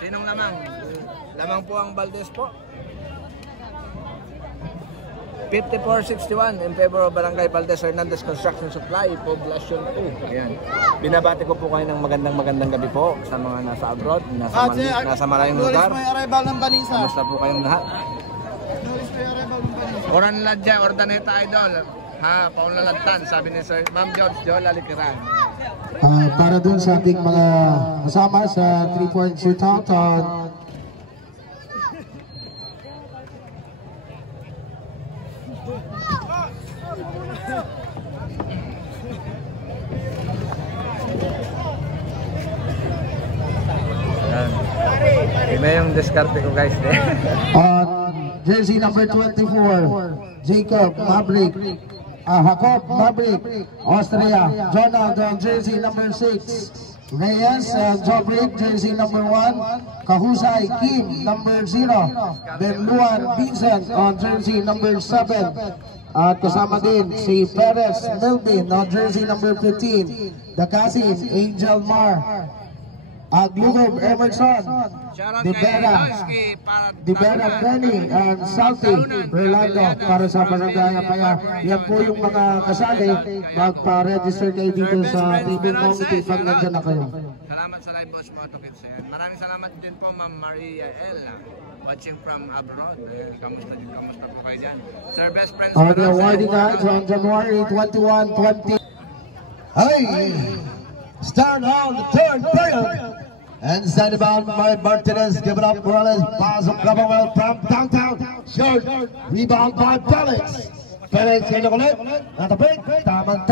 Sinong lamang? Lamang po ang Valdez po. 5461 in favor of Barangay Valdez Hernandez Construction Supply, Poblacion 2. Ayan. Binabati ko po kayo ng magandang gabi po sa mga nasa abroad, nasa malayong lugar. Kamusta po kayong lahat? Oran Ladja, Ordaneta Idol. Ha, Paula Lantan, sabi ni Sir Ma'am George Joel Alikiran. Para dun sa ating mga kasama sa 3-point shootout, Iba yung diskarte ko guys. jersey number 24, Jacob Maverick, Jacob Maverick, Austria. Jonald, jersey number 6, Reyes Jobrick, jersey number 1, Kahusay Kim, number 0, Benluan Vincent on jersey number 7. At kasama din si Perez Melvin on jersey number 15, Dakasin Angel Mar, Aglugob Emerson, Dibera Penny, and Salty Rolando para sa Barangay Apaya. Yan po yung mga kasali. Magpa-register kayo dito sa Tribune Committee pag nandiyan na kayo. Salamat sa live boss mga tukits. Maraming salamat din po Ma'am Maria L. Watching from abroad. Kamusta po kayo dyan? Sir Best Friends. The awarding night on January 21, 20. Hey! Start on the third period. And send it out by Martinez. Give it up, Morales. Pass of Commonwealth from downtown. Short. Rebound by Felix. Felix in the left. Not a break. Tama.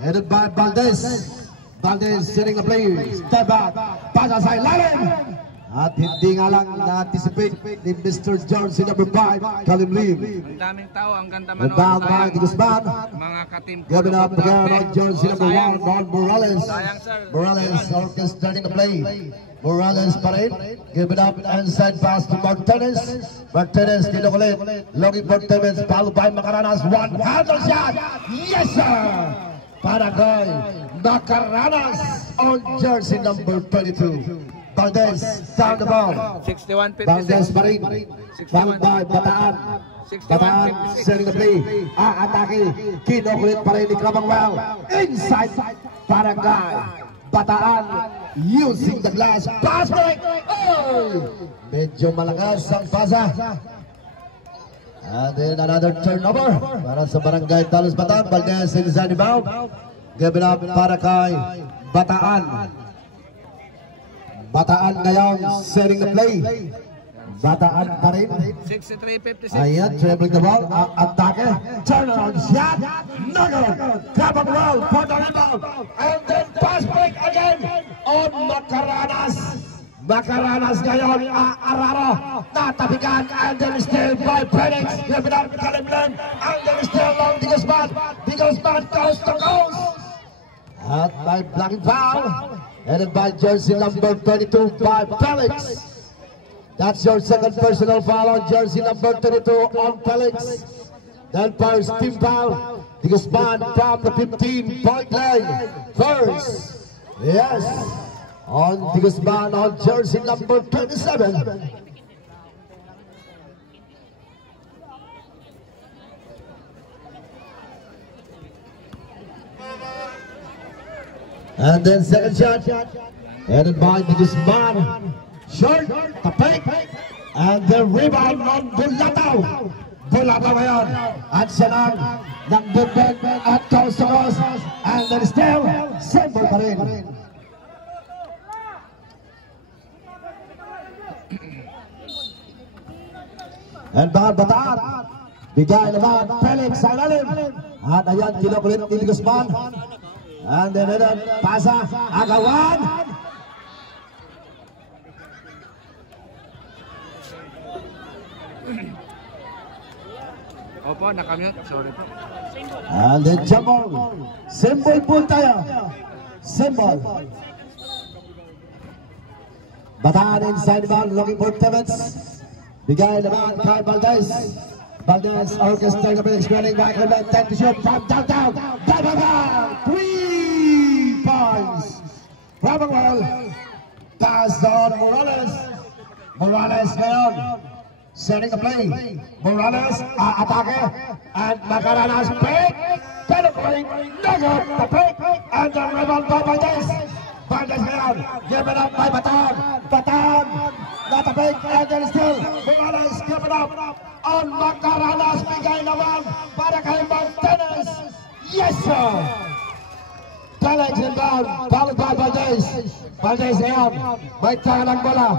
Headed by Valdez. Valdez setting the play. Step back. Pass outside. Lalim. At hindi nga lang na-anticipate ni Mr. Jones in number 5, Kalim Lim. Ang daming tao, ang ganda manood. Rebound by Guzman. Mga katim. Give it up again on Jones in number 1, Ron Morales. Sayang, sir. Morales orchestrating the play. Morales pa rin. Give it up inside pass to Martinez. Martinez dito ulit. Looking for Timmins. Followed by Macaranas. One handle shot. Yes, sir! Paraguay. Macaranas on jersey number 22. Valdez down the ball. 61-56. Valdez pa rin. Followed by Bataan. Bataan setting the play. Atake. Kinukulit pa rin ni Kamangwell. Inside Barangay. Bataan using the glass. Pass break. Oh! Medyo malakas ang pasa. And then another turnover para sa Barangay Talos Bataan. Valdez inside the bound. Give it up para kay Bataan. Bataan ngayon setting the play. Bataan pa rin. 63-56. Ayan, dribbling the ball. Atake. Turnaround shot. No good. Kamangwell for the rebound. And then pass break again on Macaranas. Macaranas ngayon. Araro. Natapikan. And then still by Penix. Give it up to Kalimlen. And then still long to Guzman. Guzman goes to goals. At by blocking foul. Headed by jersey number 22 by Felix. That's your second personal foul on jersey number 22 on Felix. Then first team foul. Guzman from the 15-point line. First. Yes. On Guzman on jersey number 27. And then second shot, headed by Guzman. Short, tapik, And the rebound ng Bulataw. Bulataw ngayon. At siya ng Bukbek at Kaustos. And then still, Symbol pa rin. And Bataan. Bigay naman Felix sa ilalim. At ayan, kinukulit ni Guzman. And then pasa, Agawan. Opo, nakamute. Sorry po. And then jump on. Symbol po tayo. Symbol. Bataan inside the ball, looking for pivots. Bigay naman kay Valdez. Valdez orchestrating the minutes, running back and then take the shot from downtown. Bang! 3 points. Robinwell. Pass on Morales. Morales ngayon. Setting the play. Morales, atake. And Macaranas break. Penetrating. Nugget. The break. And the rebound by Valdez. Valdez ngayon. Given up by Bataan. Bataan. Not a break. And then still. Morales given up. On Macaranas. Bigay naman. Para kay Martinez. Yes, sir. Felix inbound. Followed by Valdez. Valdez ngayon. May tangan ang bola.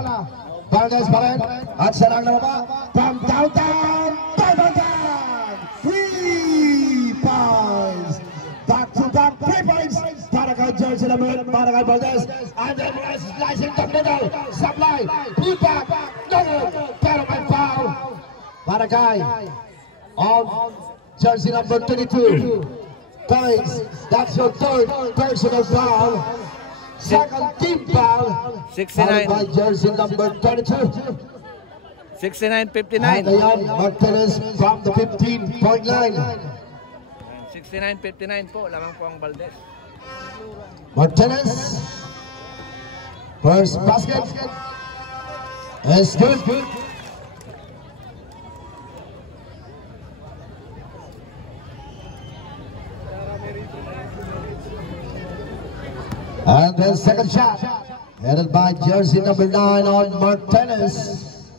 Valdez pa rin, at siya lang naman from downtown, Bataan! 3 points! Back-to-back 3 points para kay Jersey naman, para kay Valdez, and then slicing the middle, supply, pull back, pero may foul para kay on Jersey number 22 points. That's your third personal foul. Second team foul. 69. By jersey number 22. 69-59. And ayan, Martinez from the 15-point line. 69-59 po. Lamang po ang Valdez. Martinez. First basket. Is good. And the second shot, headed by jersey number 9 on Martinez.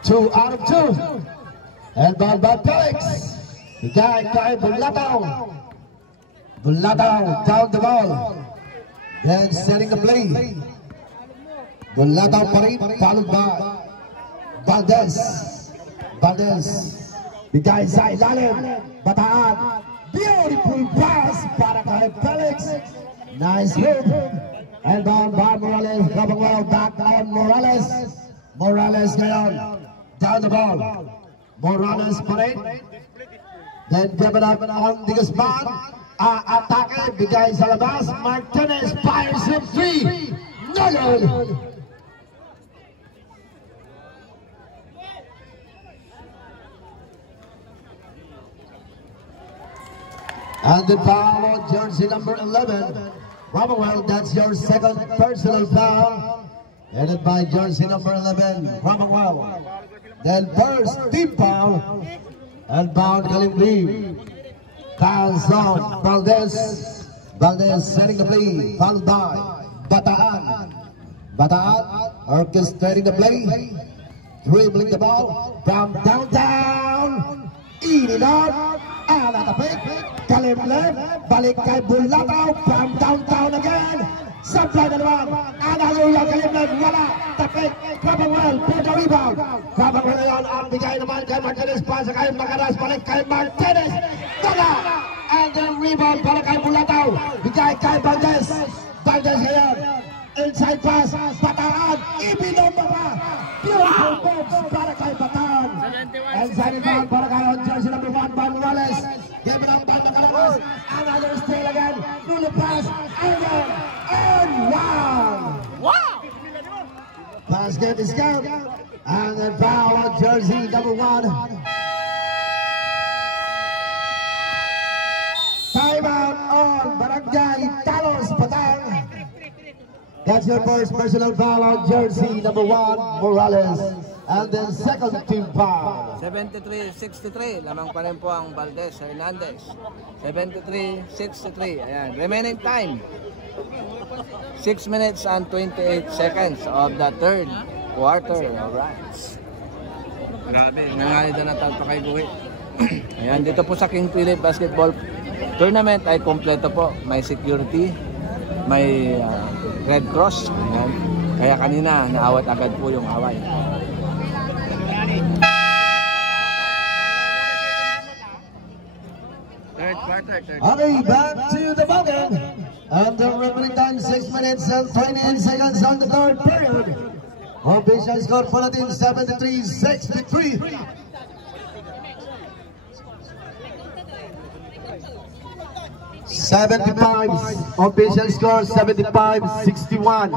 2 out of 2. And by Felix. The guy kay Bulataw. Bulataw down the ball. Then setting the play. Bulataw pa rin, followed by Valdez. Valdez. The guy sa ilalim. Bataan. Beautiful pass para kay Felix. Nice hit. And down by Morales. Coming well back on Morales. Morales ngayon. Down the ball. Morales pa rin. Then given up on the Guzman. Atake. Bigay sa labas. Martinez fires him 3. No good. And the foul on jersey number 11. Robinwell, that's your second personal foul. Headed by jersey number 11, Robinwell. Then first team foul. And bound Kalimli. Fouls on Valdez. Valdez setting the play. Followed by Bataan. Bataan orchestrating the play. Dribbling the ball from downtown. Eat it up. And at the pick. Kalim left, balik kay Bulataw from downtown again. Supply na naman, another yung Kalim left, wala, tapik, Robinwell, for the rebound. Robinwell ngayon, ang bigay naman kay Martinez, pasa kay Macaras, balik kay Martinez, wala! And then rebound para kay Bulataw, bigay kay Valdez. Valdez ngayon, inside pass, Bataan, ibinomba pa. Beautiful moves para kay Bataan. Inside rebound para kay jersey number 1, Van Morales. Give it up by Macaranas. Another steal again. Through the pass. And wow! Wow! Basket is down. And then foul on jersey number 1. Timeout on Barangay Talos, Bataan. That's your first personal foul on jersey number 1, Morales. And then second team foul. 73-63. Lamang pa rin po ang Valdez Hernandez. 73-63. Ayan. Remaining time. 6 minutes and 28 seconds of the third quarter. Alright. Grabe, nanganida na tayo pa kay Guhi. Ayan, dito po sa King Philip Basketball Tournament ay kompleto po. May security, may Red Cross. Ayan. Kaya kanina, naawat agad po yung away. Third quarter. Okay, back to the ballgame. And the remaining time 6 minutes and 28 seconds on the third period. Official score for the team 73-63. Official score 75-61.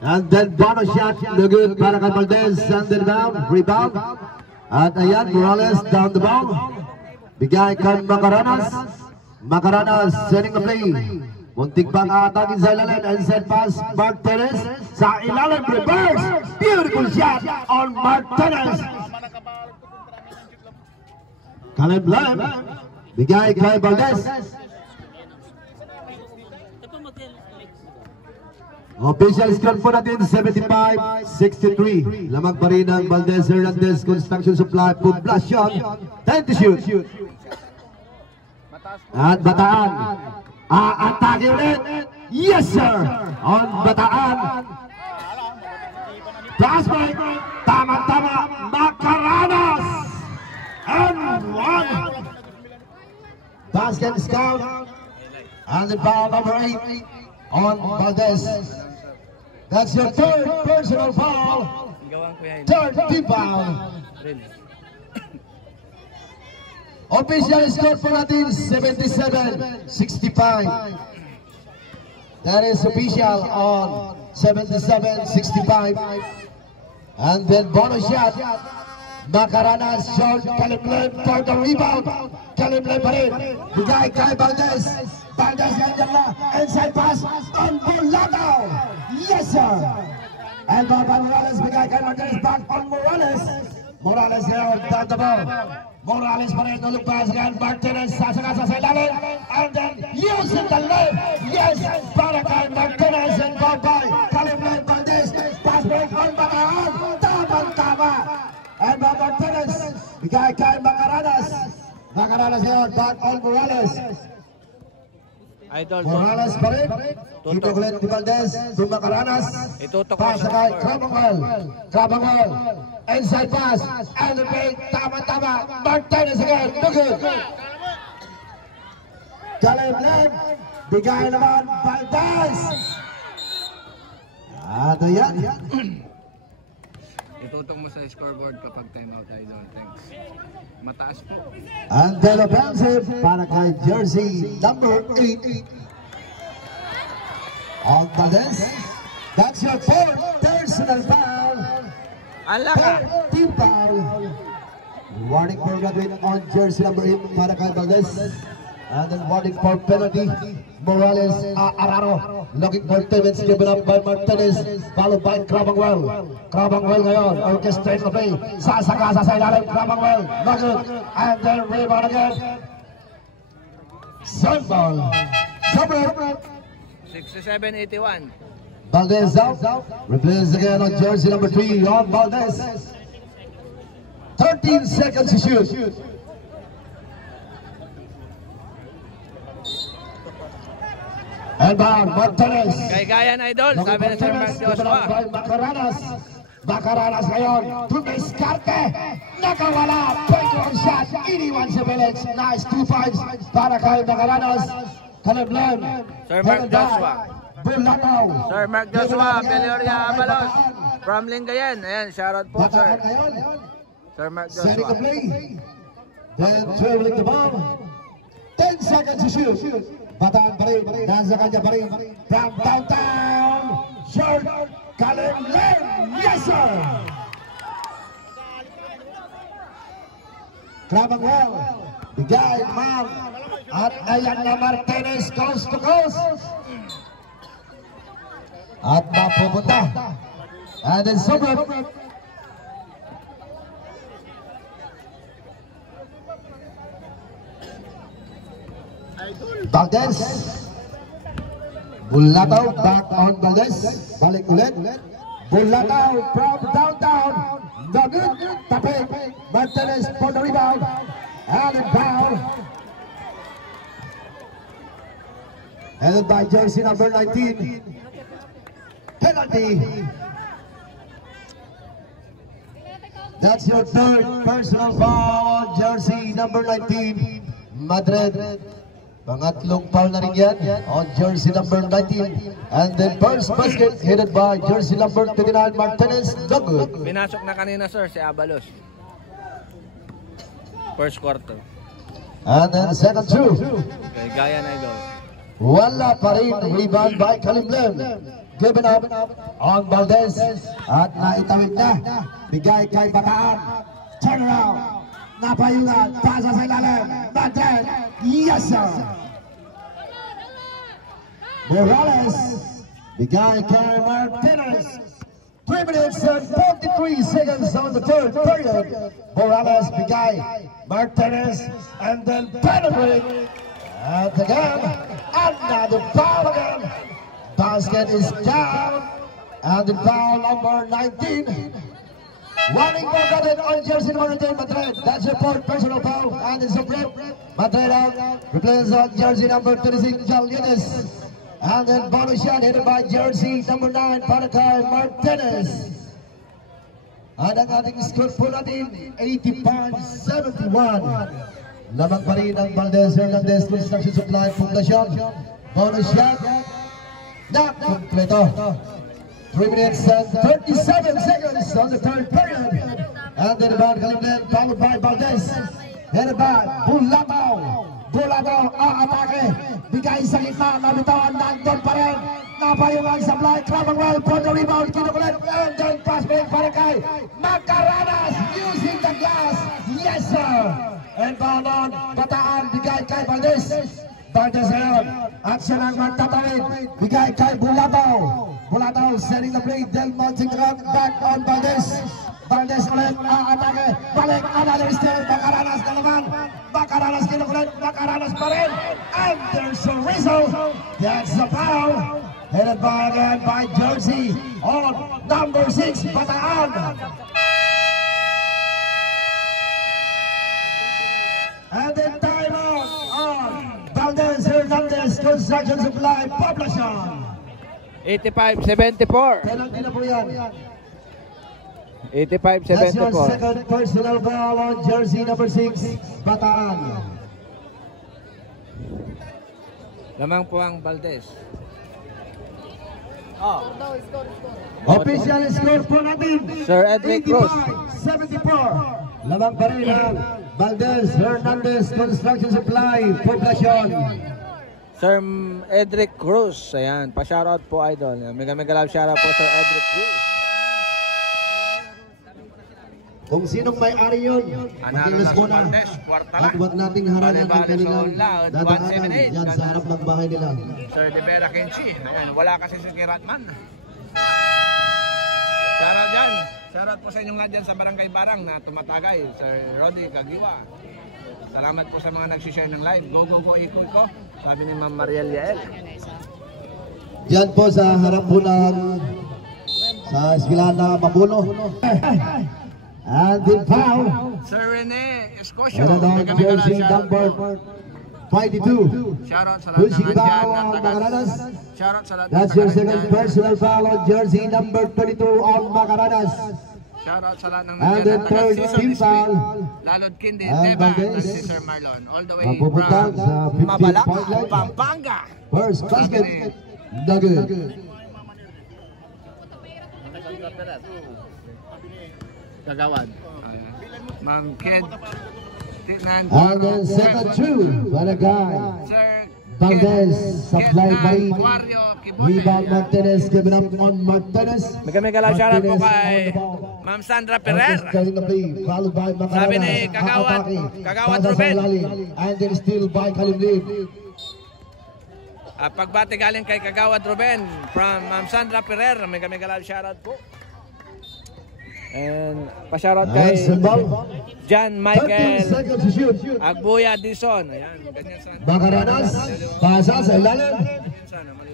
And then bonus shot, no good para kay Valdez, and the rebound. At ayan, Morales down the ball. Bigay kay Macaranas. Macaranas setting the play. Muntik pang atake sa ilalim, inside pass, Martinez sa ilalim, reverse. Beautiful shot on Martinez. Caleb Lem. Bigay kay Valdez. Official score po natin 75-63. Lamang pa rin ang Valdez Hernandez Construction Supply Poblacion. 10 to shoot. At Bataan. Atake ulit. Yes sir. On Bataan. Pass break. Tama-tama. Macaranas. And one. Basket scout. And the foul number 8 on Valdez. That's your third personal foul. Third team foul. Official score for natin 77-65. That is official on 77-65. And then bonus shot. Macaranas shot. Caleb Lem for the rebound. Caleb Lem pa rin. Bigay kay Valdez. Valdez ganyan na. Inside pass. On Bulataw. Yes sir. And Baba Morales bigay kay Martinez. Back on Morales. Morales ngayon down the ball. Morales pa rin nulog pass again. Martinez sasakasa sa ilalim. And then using the left. Yes. Para kay Martinez and ball by Caleb Lem Valdez. Pass break on Bataan. Tama-tama. And Martinez bigay kay Macaranas. Macaranas ngayon back on Morales. Idol. Morales pa rin. Dito ulit ni Valdez. From Macaranas. Pass kay Crabangwell. Crabangwell. Inside pass. And the break. Tama-tama. Martinez again. No good. Caleb Lem. Bigay naman Valdez. At ayan. Itutok mo sa scoreboard kapag timeout, Idol. Thanks. Mataas po. And then offensive para kay jersey number 8. On Valdez. That's your fourth personal foul. Alaka. Third team foul. Warning for graduate on jersey number 8 para kay Valdez. And then warning for penalty. Morales Araro. Looking for 10 minutes given up by Martinez. Followed by Crabangwell. Crabangwell ngayon. Orchestrate the play. Sasakasa sa ilalim. Crabangwell. Not good. And then rebound again. Sun ball. Super. 67-81. Valdez out. Replace again on jersey number 3 on Valdez. 13 seconds to shoot. And down, Martinez. Gaya-gayan, Idol. Sabi na Sir Mark Joshua. Macaranas. Macaranas ngayon. Tumiskarte. Nakawala. Pwede shot. Iniwan sa village. Nice 2 points para kay Macaranas. Caleb Lem. Sir Mark Joshua. Bulataw. Sir Mark Joshua. Peloria Abalos. From Lingayen. Ayan, shoutout po, sir. Sir Mark Setting the Joshua. play. Then dribbling the ball. 10 seconds to shoot. Bataan pa rin. Nasa kanya pa rin. From downtown. Short. Caleb Lem. Yes, sir. Crabangwell. Bigay, Mark. At ayan na Martinez. Coast to coast. At mapupunta. And then Super. Valdez. Bulataw back on Valdez. Balik ulit. Bulataw from downtown. The good Tapik. Martinez for the rebound. And a foul. Headed by jersey number 19. Penalty. That's your third personal foul on jersey number 19. Madrid. Pangatlong foul na rin yan on jersey number 19. And then first basket headed by jersey number 29, Martinez. Good. Pinasok na kanina, sir, si Abalos. First quarter. And then second two. Kay Gaya na ito. Wala pa rin. Rebound by Kalimlem. Given up on Valdez. At naitawid na. Bigay kay Bataan. Turn around. Napayungan. Pasa sa ilalim. Madrid. Yes, sir. Morales. Bigay kay Martinez. 3 minutes and 43 seconds on the third period. Morales, Bigay, Martinez, and then Penalty. And again, another foul again. Basket is down. And the foul number 19. Running forward on jersey number 19, Madrid. That's your fourth personal foul. And it's a break. Madrid out. Replaces on jersey number 36, Jallinas. And then bonus shot headed by jersey number 9, Paracay Martinez. And ang ating score po natin, 85-71. Lamang pa rin ang Valdez Hernandez Construction Supply Fundacion. Bonus shot. Na kompleto. 3 minutes and 37 seconds on the third period. And then about Kalimlen, followed by Valdez. Headed by Bulataw. Bulataw ang atake. Bigay sa gitna, nabitawan, nandun pa rin. Napayungan sa fly, Cravenwell for the rebound, kinukulit. And then pass back para kay Macaranas using the glass. Yes, sir. And bound on, Bataan, bigay kay Valdez. Valdez around. At siya nang magtatawid. Bigay kay Bulataw. Bulataw setting the play. Del Monte back on Valdez. Valdez ulit ang atake. Balik, another step. Macaranas na naman. Macaranas kinukulit. Macaranas pa rin. And there's a whistle. That's the foul. Headed by again by jersey on number 6, Bataan. And then timeout on Valdez Hernandez Construction Supply Publishon. 85-74. Penalty na po yan. 85-74. That's your second personal foul on jersey number 6, Bataan. Lamang po ang Valdez. Official score po natin, Sir Edric Cruz. 85-74. Lamang pa rin ang Valdez Hernandez Construction Supply Poblacion. Sir Edric Cruz. Ayan, pa-shoutout po, idol. Mega love shoutout po, Sir Edric Cruz. Kung sinong may-ari yun, makilos muna. At huwag nating harangan ang kanilang dadaanan yan sa harap ng bahay nila. Sir De Vera Kenchi. Ayan, wala kasi si Kiratman. Shoutout dyan. Shoutout po sa inyong lahat dyan sa Barangay Barang na tumatagay. Sir Rodi Kagiwa. Salamat po sa mga nagsishare ng live. Go, go, go, iko, iko. Sabi ni Ma'am Mariel Yael. Diyan po sa harap po ng sa eskwelahan na Mabuno. And the foul. Sir Rene Escocio. And on jersey number 22. Shoutout sa lahat ng andyan. Macaranas. Shoutout sa lahat ng That's your second personal foul on jersey number 22 on Macaranas. Shoutout sa lahat ng And the third team foul. Lalod Kindi, And Deba, Valdez. at si Sir Marlon. All the way Mapupunta from sa 15 Mabalaka, point line. Pampanga. First basket. Dagod. Kagawad. Ma'am Ked. And then second two. What a guy. Sir Valdez. Supply by Wario rebound Martinez. Given up on Martinez. Mega love shoutout po Martinez kay on the ball. Ma'am Sandra Ferrer. Orchestrating the play, followed by Macaranas. Sabi ni Kagawad, Aatake. Kagawad Pasa sa Ruben. ilalim. And then still by Kalimlib. Pagbati galing kay Kagawad Ruben from Ma'am Sandra Ferrer. Mega love shoutout po. And pa-shoutout kay John 13 Michael seconds to shoot. Agbuya Dison. Ayan, ganyan sana. Macaranas. Pasa sa ilalim.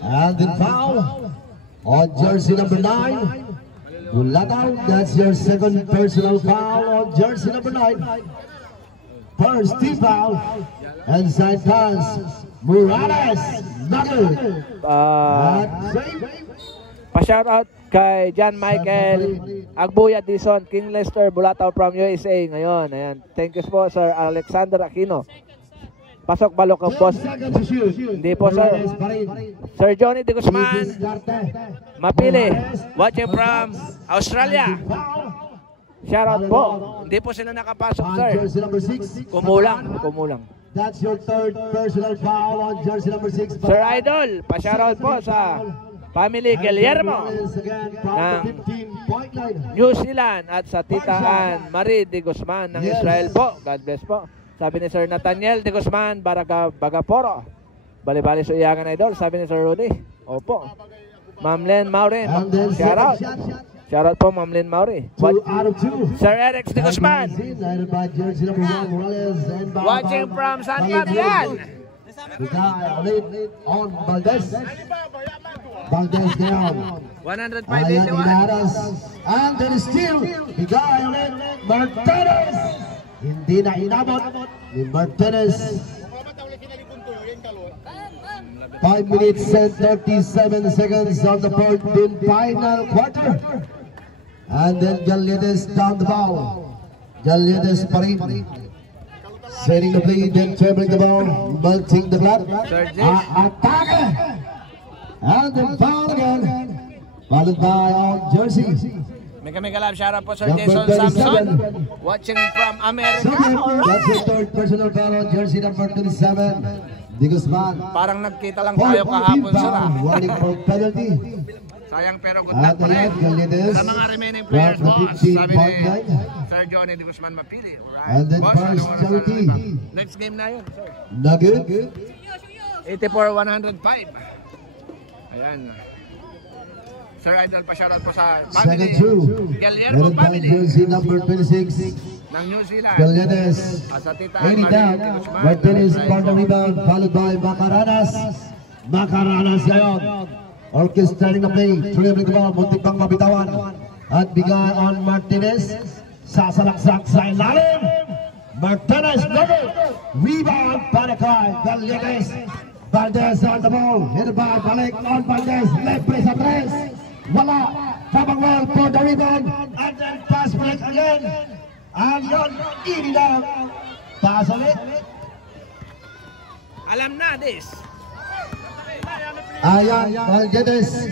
And then foul on jersey number 9. Bulataw, that's your second personal foul on jersey number 9. First team foul. And side pass. Morales. Nugget. Pa-shoutout kay John Michael Agbuya Dison, King Lester, Bulataw from USA. Ngayon, ayan. Thank you po, Sir Alexander Aquino. Pasok balok ang boss. Hindi po, sir. Sir Johnny De Guzman Mapili, watching from Australia. Shoutout po. Hindi po sila nakapasok, sir. Kumulang. That's your third personal foul on jersey number 6. Sir Idol, pa-shoutout po sa family Guillermo ng New Zealand at sa Tita Ann Marie De Guzman ng Israel po. God bless po. Sabi ni Sir Nathaniel De Guzman, Bagaporo. Bali-bali sa iyagan, Idol. Sabi ni Sir Rudy. Opo. Ma'am Len Maurin. Shoutout. Shoutout po, Ma'am Len Maurin. Sir Eric De Guzman. Watching from San Fabian. On Valdez. Valdez down. 105-81. And there is still the guy on it, Martinez. Hindi na inabot ni Martinez. 5 minutes and 37 seconds of the fourth and final quarter. And then Galetes down the ball. Galetes pa rin. Setting the play, then dribbling the ball, melting the blood. Attack! And then foul again. Followed by on jersey. Mega love shoutout po, Sir Jason Samson. Watching from America. That's your third personal foul on jersey number 27. De Guzman. Parang nagkita lang tayo kahapon, sir. Warning for penalty. Sayang pero good luck pa rin. Sa mga remaining players, boss. Sabi ni Sir Johnny De Guzman Mapili. And then first charity. Next game na yun, sir. Nugget. 84-105. Ayan. Sir Idol, pa-shoutout po sa family. Guillermo family. Jersey number 26. Ng New Zealand. Galetes. Sa Tita 80 down. Martinez for the rebound. Followed by Macaranas. Macaranas ngayon. Orchestrating the play. Dribbling the ball. Muntik pang mabitawan. At bigay on Martinez. Sasalaksak sa ilalim. Martinez. Rebound. Panakay. Galetes. Valdez on the ball. Hit by Balik on Valdez. Left place at tres. Wala. Tabangwell for the rebound. And then pass break again. And yun. Ini lang. Pass ulit. Alam na this. Ayan. Valdez.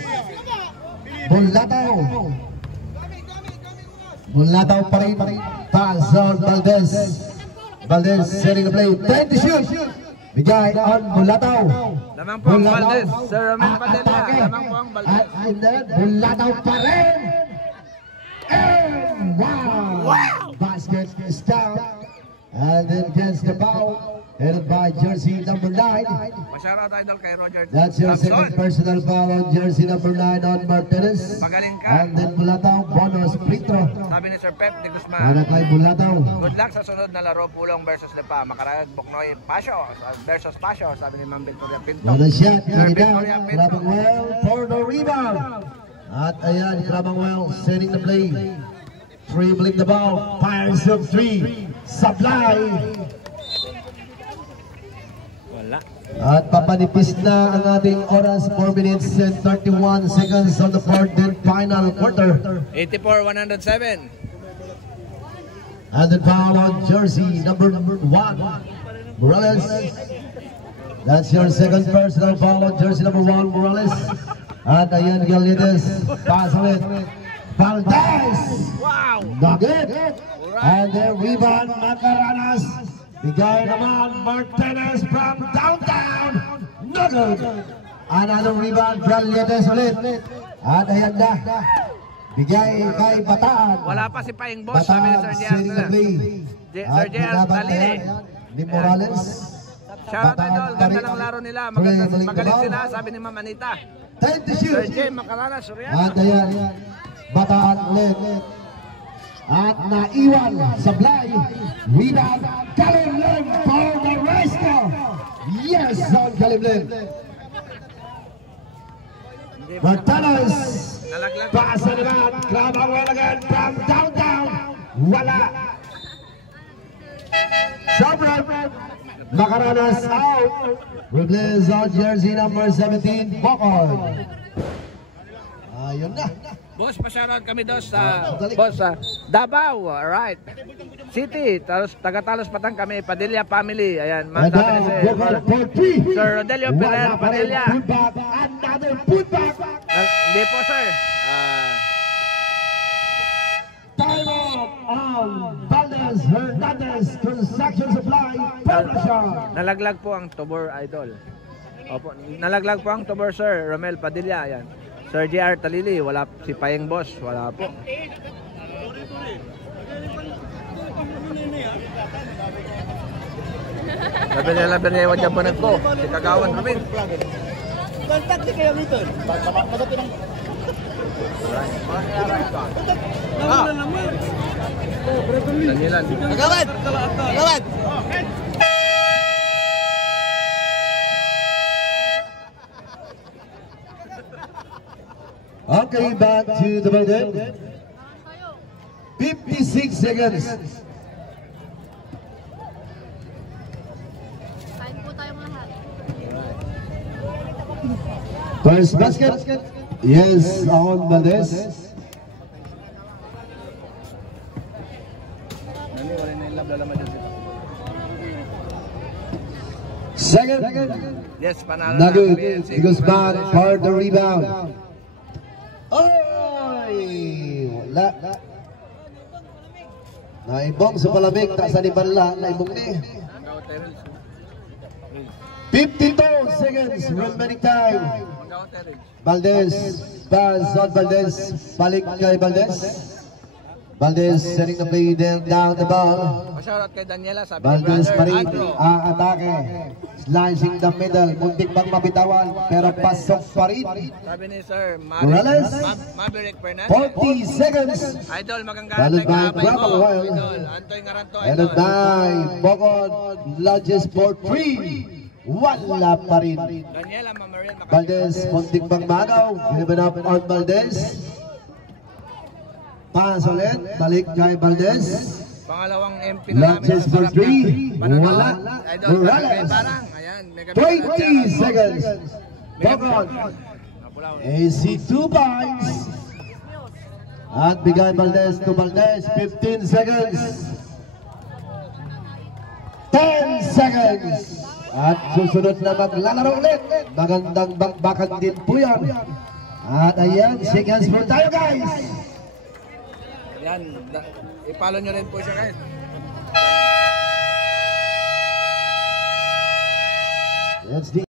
Bulataw. Bulataw pa rin. Pass on Valdez. Valdez setting the play. 10 to shoot. Bigay on Bulataw. Lamang po ang Valdez. Sir Romel Padilla. Lamang po ang Valdez. And then Bulataw pa rin. And wow! Basket is down. And then gets the ball. Headed by jersey number 9. Shoutout Idol kay Roger. That's your second personal foul on jersey number 9 on Martinez. Magaling ka. And then Bulataw, bonus free throw. Sabi ni Sir Pep De Guzman. Para kay Bulataw. Good luck sa sunod na laro, Pulong versus Lepa. Makaragag Boknoy Pasio versus Pasio. Sabi ni Ma'am Victoria Pinto. What a shot. Sir Down. Victoria Pinto. Crabangwell for the rebound. At ayan, Crabangwell setting the play. Dribbling the ball. Fires of 3. Supply. Wala. At papanipis na ang ating oras, 4 minutes and 31 seconds on the fourth and final quarter. 84-107. And the foul on jersey number 1, Morales. That's your second personal foul on jersey number 1, Morales. At ayan, Galetes. Pass ulit. Valdez. Wow! Nugget. And then rebound, Macaranas. Bigay naman Martinez from downtown. Nugget. Another rebound, Galetes ulit. At ayan na. Bigay kay Bataan. Wala pa si Paing Boss. Sabi ni Sir J.R. Sir J.R. Talili. Ni Morales. Shoutout Idol. Ganda ng laro nila. Magaling sila. Sabi ni Ma'am Anita. Sir J. Macarana, Soriano. At ayan. Bataan ulit. At naiwan sa Blay. Rebound. Kalimlin for the rescue. Yes, on Kalimlin. Martinez. Nalaglag. Pasa naman. Grab ang well again from downtown. Wala. Sobran. Makaranas out. Replace on jersey number 17, Bokod. Ayun na. Boss, pa-shoutout kami daw sa Boss, Davao, alright. City, taga-Talos Patang kami, Padilla family. Ayan, And sabi ni now, Bokod for 3. Sir Rodelio Ferrer, Padilla. Putback. Another putback. Hindi po, sir. Time out on Valdez Hernandez Construction Supply Publisher. Nalaglag po ang Tobor Idol. Opo, nalaglag po ang Tobor, sir. Romel Padilla, ayan. Sir JR Talili, wala si Payeng Boss, wala po. Labi niya yung dyan panag ko. Si Kagawan kami. Kontak di kayo dito. Danilan. Agawad! Agawad! Okay, back to the building. 56 seconds. Kain po tayong lahat. First basket. Yes, on Valdez. Second. Yes, panalo na Nagud. kami. He goes back for the rebound. Oy! Wala. Naibong sa palamig. Tak sa nibala. Naibong ni. 52 seconds remaining time. Valdez. Pass on Valdez. Balik kay Valdez. Valdez setting the play down the ball. Pa-shoutout kay Daniela, sabi ni Valdez Brother pa rin Andrew. ang atake. Slicing the middle. Muntik bang mabitawan. Pero pasok pa rin. Sabi ni Sir Morales. Maverick Fernandez. 40 seconds. Idol, magandang Followed by gabay Grab mo. a while. Idol, Antoy Ngaranto, And Idol. by Bokod lodges for 3. Wala pa rin. Daniela Mamarian, Valdez, muntik bang magaw. Given up on Valdez. Pass ulit. Balik kay Valdez. Pangalawang MP na namin. Lodges for 3. Wala. Idol, Morales. Barang. Ayan, mega 20 seconds. Bokod. AC 2 points. At bigay Valdez to Valdez. 15 seconds. 10 seconds. At susunod na maglalaro ulit. Magandang bakbakan din po yan. At ayan, seconds for tayo guys. Yan, i-follow nyo rin po siya guys. That's the